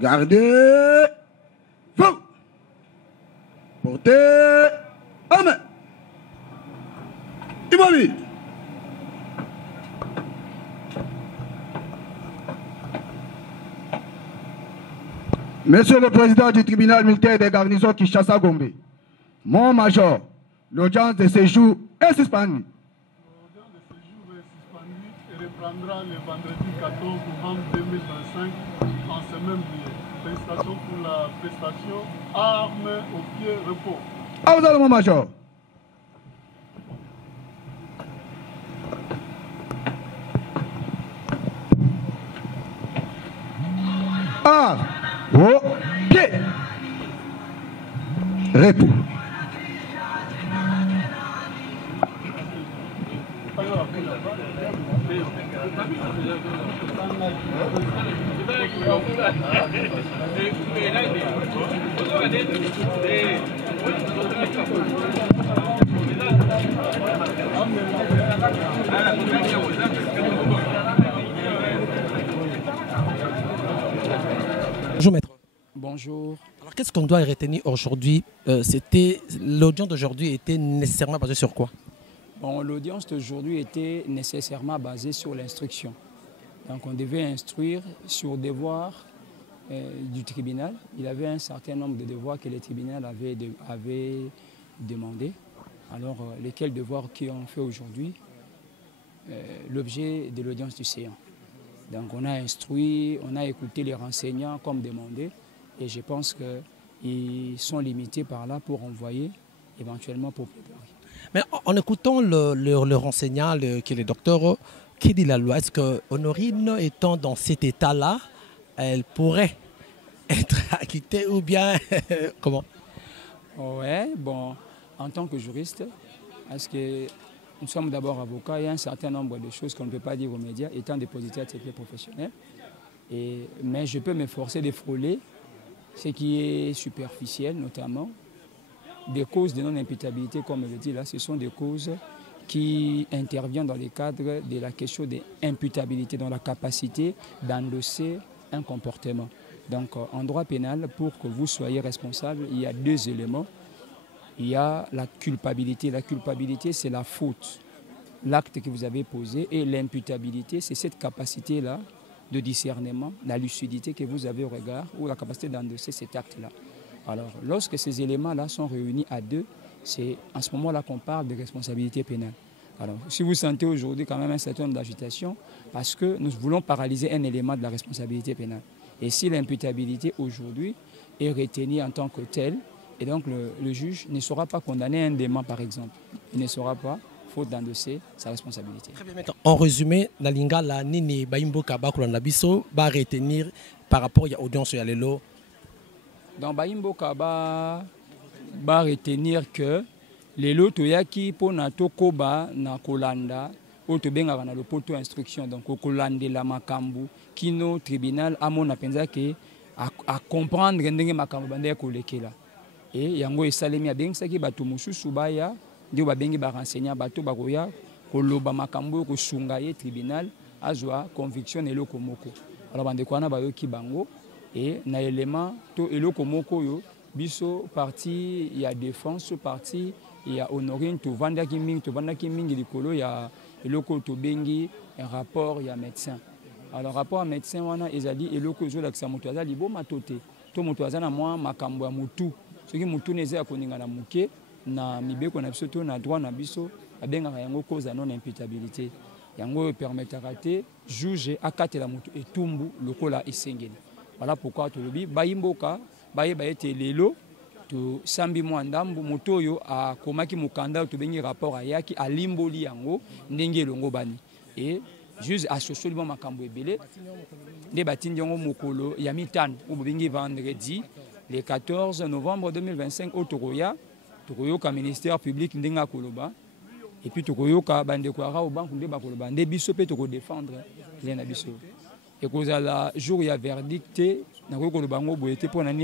Gardez. Fou. Portez. Amen. Immobile. Monsieur le Président du tribunal militaire des garnisons Kinshasa-Gombe, mon major, l'audience de séjour est suspendue. L'audience de séjour est suspendue et reprendra le vendredi 14 novembre 2025 en ce même lieu. Félicitations pour la prestation armes au pied repos. À vous allez, mon major. Armes au pied. Repos. Bonjour maître. Bonjour. Alors qu'est-ce qu'on doit retenir aujourd'hui? L'audience d'aujourd'hui était nécessairement basée sur quoi? Bon, l'audience d'aujourd'hui était nécessairement basée sur l'instruction. Donc on devait instruire sur devoirs du tribunal. Il y avait un certain nombre de devoirs que le tribunal avait demandé. Alors lesquels devoirs qui ont fait aujourd'hui l'objet de l'audience du séant. Donc on a instruit, on a écouté les renseignants comme demandé et je pense qu'ils sont limités par là pour envoyer éventuellement pour préparer. Mais en écoutant le renseignant, qui est le docteur, qui dit la loi, est-ce que Honorine étant dans cet état-là, elle pourrait être acquittée ou bien comment? Oui, bon, en tant que juriste, parce que nous sommes d'abord avocats, il y a un certain nombre de choses qu'on ne peut pas dire aux médias, étant dépositaire de secret professionnel. Mais je peux m'efforcer de frôler ce qui est superficiel, notamment des causes de non-imputabilité, comme je le dis là, ce sont des causes qui interviennent dans le cadre de la question de l'imputabilité, dans la capacité d'endosser un comportement. Donc en droit pénal, pour que vous soyez responsable, il y a deux éléments. Il y a la culpabilité. La culpabilité, c'est la faute, l'acte que vous avez posé, et l'imputabilité, c'est cette capacité-là de discernement, la lucidité que vous avez au regard, ou la capacité d'endosser cet acte-là. Alors, lorsque ces éléments-là sont réunis à deux, c'est à ce moment-là qu'on parle de responsabilité pénale. Alors, si vous sentez aujourd'hui quand même un certain nombre d'agitation, parce que nous voulons paralyser un élément de la responsabilité pénale. Et si l'imputabilité aujourd'hui est retenue en tant que telle, et donc le juge ne saura pas condamner un dément, par exemple. Il ne saura pas, faute d'endosser sa responsabilité. Très bien, maître. En résumé, la linga la nini baimbo kabakula nabiso va retenir par rapport à l'audience à l'élo. Dans Baimbo Kaba, va retenir que les lots yaki pour nato koba na kolanda auto benga na le poto instruction donc kolande la makambu kino tribunal amona penza ke a comprendre ndenge makambu bande ko lekela et yango esalemi abengisa ki bato mususu baya ndio babengi ba renseigner bato bakoya koloba makambu ko sunga ye tribunal azwa conviction eloko moko alors bande kwana bayoki bango et na élément to eloko moko yo biso parti il y a défense parti il y a Honorine to vandaki mingi likolo ya eloko to bengi un rapport il y a médecin alors rapport à médecin wana ezali eloko zo la moto azali bo matote to moto azana moi makambo ya mutu soki mutu neze ya koninga na muke na mibeko na biso to na droit na biso abenga yango cause non imputabilité yango permettra te juge akatela mutu etumbu lokola esengeli. Voilà pourquoi tu le dis, Baimboka, Baïete Lelo, tu sambi mwandambu, motoyo a komaki mukanda, tu bengi rapport à yaki, à limboli yango, ndenge longo bani. Et juste à ce seulement makambo ebele, des batines yango mokolo, yamitan, ou bengi vendredi, le 14 novembre 2025, au Toroya, Toroyoka ministère public ndenga koloba, et puis Toroyoka bande kwara au banque ndeba koloba, ndebiso pe toko défendre, l'en abiso. Et que le jour où il y a verdict, il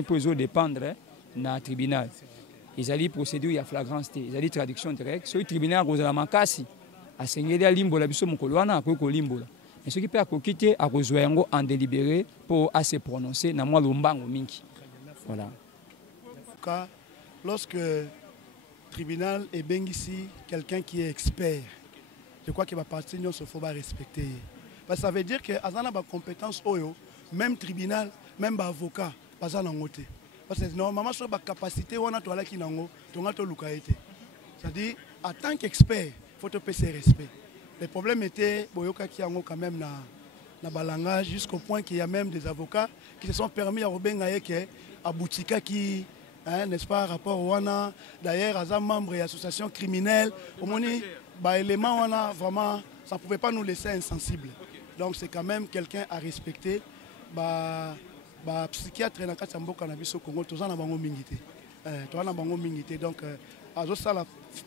faut dépendre du tribunal. Ils allaient procéder, il y a flagrance, ils allaient traduction directe. Sur le tribunal, il y a asengeli alimbola biso mokolo wana akoki kolimbola mais soki mpe akoki te akozwa yango en délibéré pour se prononcer na mwa lombango mingi. Voilà. Lorsque le tribunal est bien ici, quelqu'un qui est expert, je crois qu'il va partir, il faut respecter. Parce que ça veut dire que Azana a compétence, même tribunal, même avocat, pas ça n'angote. Parce que normalement sur la capacité, on a tout là qui n'ango, on a tout l'ukaïté. C'est-à-dire, en tant qu'expert, il faut te payer respect. Le problème était, boyoka qui ango quand même na balangage jusqu'au point qu'il y a même des avocats qui se sont permis à Robengaye à Boutika qui, n'est-ce pas, rapport au WANA, d'ailleurs, à un membre de l'association criminelle, au moins, l'élément WANA, vraiment, ça ne pouvait pas nous laisser insensibles. Donc c'est quand même quelqu'un à respecter. Psychiatre dans le cannabis au Congo, tout ça n'a pas de donc ça la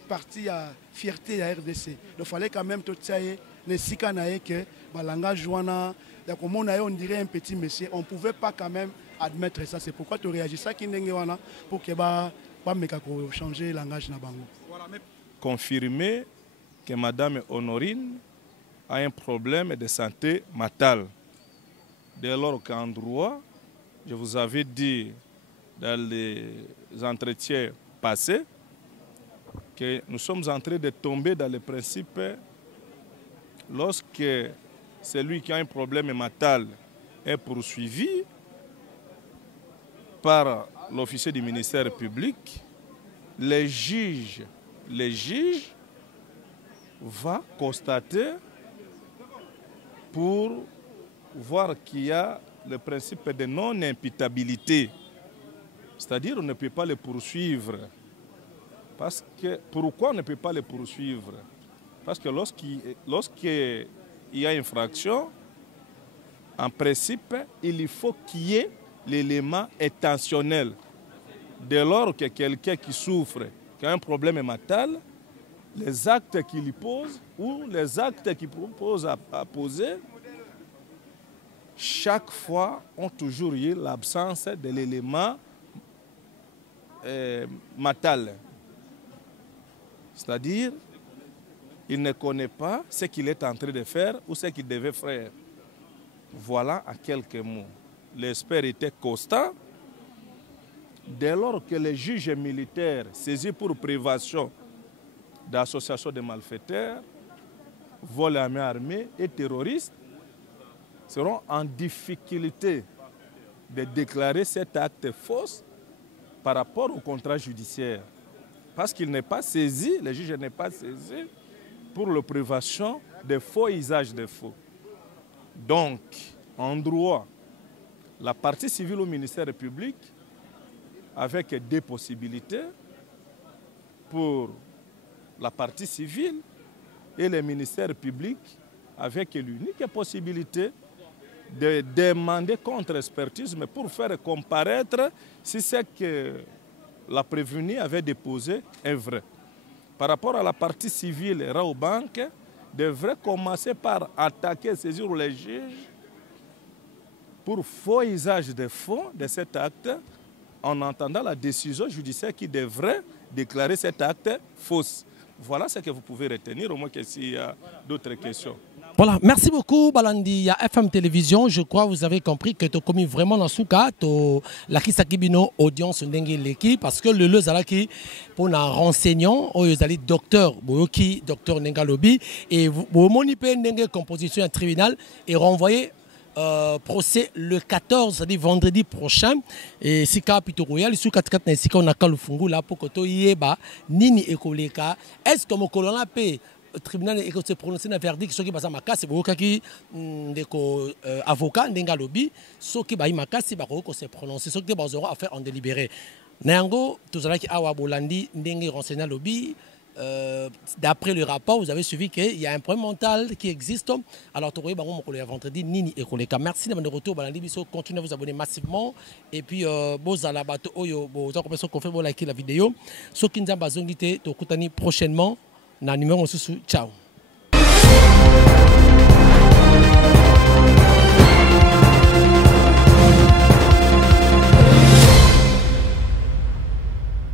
partie à fierté à RDC. Donc il fallait quand même tout ça les sikanae que langage jouana on dirait un petit monsieur, on ne pouvait pas quand même admettre ça. C'est pourquoi tu réagis ça qui n'est pas pour que pas changer le langage na bango. Confirmer que Madame Honorine a un problème de santé mentale. Dès lors qu'en droit, je vous avais dit dans les entretiens passés que nous sommes en train de tomber dans le principe lorsque celui qui a un problème mental est poursuivi par l'officier du ministère public, les juges vont constater pour voir qu'il y a le principe de non-imputabilité. C'est-à-dire qu'on ne peut pas le poursuivre. Parce que, pourquoi on ne peut pas le poursuivre? Parce que lorsqu'il y a infraction, en principe, il faut qu'il y ait l'élément intentionnel. Dès lors que quelqu'un qui souffre, qui a un problème mental, les actes qu'il pose ou les actes qu'il propose à poser, chaque fois ont toujours eu l'absence de l'élément mental. C'est-à-dire, il ne connaît pas ce qu'il est en train de faire ou ce qu'il devait faire. Voilà en quelques mots. L'expert était constant. Dès lors que les juges militaires saisis pour privation d'associations de malfaiteurs, vol à main armée et terroristes seront en difficulté de déclarer cet acte faux par rapport au contrat judiciaire. Parce qu'il n'est pas saisi, le juge n'est pas saisi pour la privation de faux usage de faux. Donc, en droit, la partie civile au ministère public, avec deux possibilités, pour la partie civile et le ministère public, avec l'unique possibilité de demander contre-expertise, mais pour faire comparaître si c'est que la prévenue avait déposé est vrai. Par rapport à la partie civile, Raobank devrait commencer par attaquer, saisir les juges pour faux usage de fonds de cet acte en entendant la décision judiciaire qui devrait déclarer cet acte faux. Voilà ce que vous pouvez retenir, au moins que s'il y a d'autres questions. Voilà, merci beaucoup Balandi à FM Télévision. Je crois que vous avez compris que tu as commis vraiment dans ce cas, la Kisakibino audience l'équipe parce que le Lezalaki pour un renseignant, ils allaient docteur Boyoki, docteur Nengalobi et vous monipez Nenge composition à tribunal et renvoyé procès le 14, c'est-à-dire vendredi prochain. Et si Capito Royal, sous 4 si on a Kalufungu là pour que tu y ait Nini Ekoleka, est-ce que mon colon a payé? Le tribunal est prononcé dans le verdict ce qui passe à ma casse, c'est qui avocat Nengalobi, ce qui va ma casse, c'est que c'est prononcé, ce qui va faire en délibéré. Néango, tout ça qui a Wabolandi, Nenge renseigné lobby. D'après le rapport, vous avez suivi qu'il y a un problème mental qui existe. Alors, tu vois, vendredi, Nini et Koleka. Merci de retour. Continuez à vous abonner massivement. Et puis, vous allez liker la vidéo. Ce qui nous a besoin de prochainement. Dans le numéro, ciao.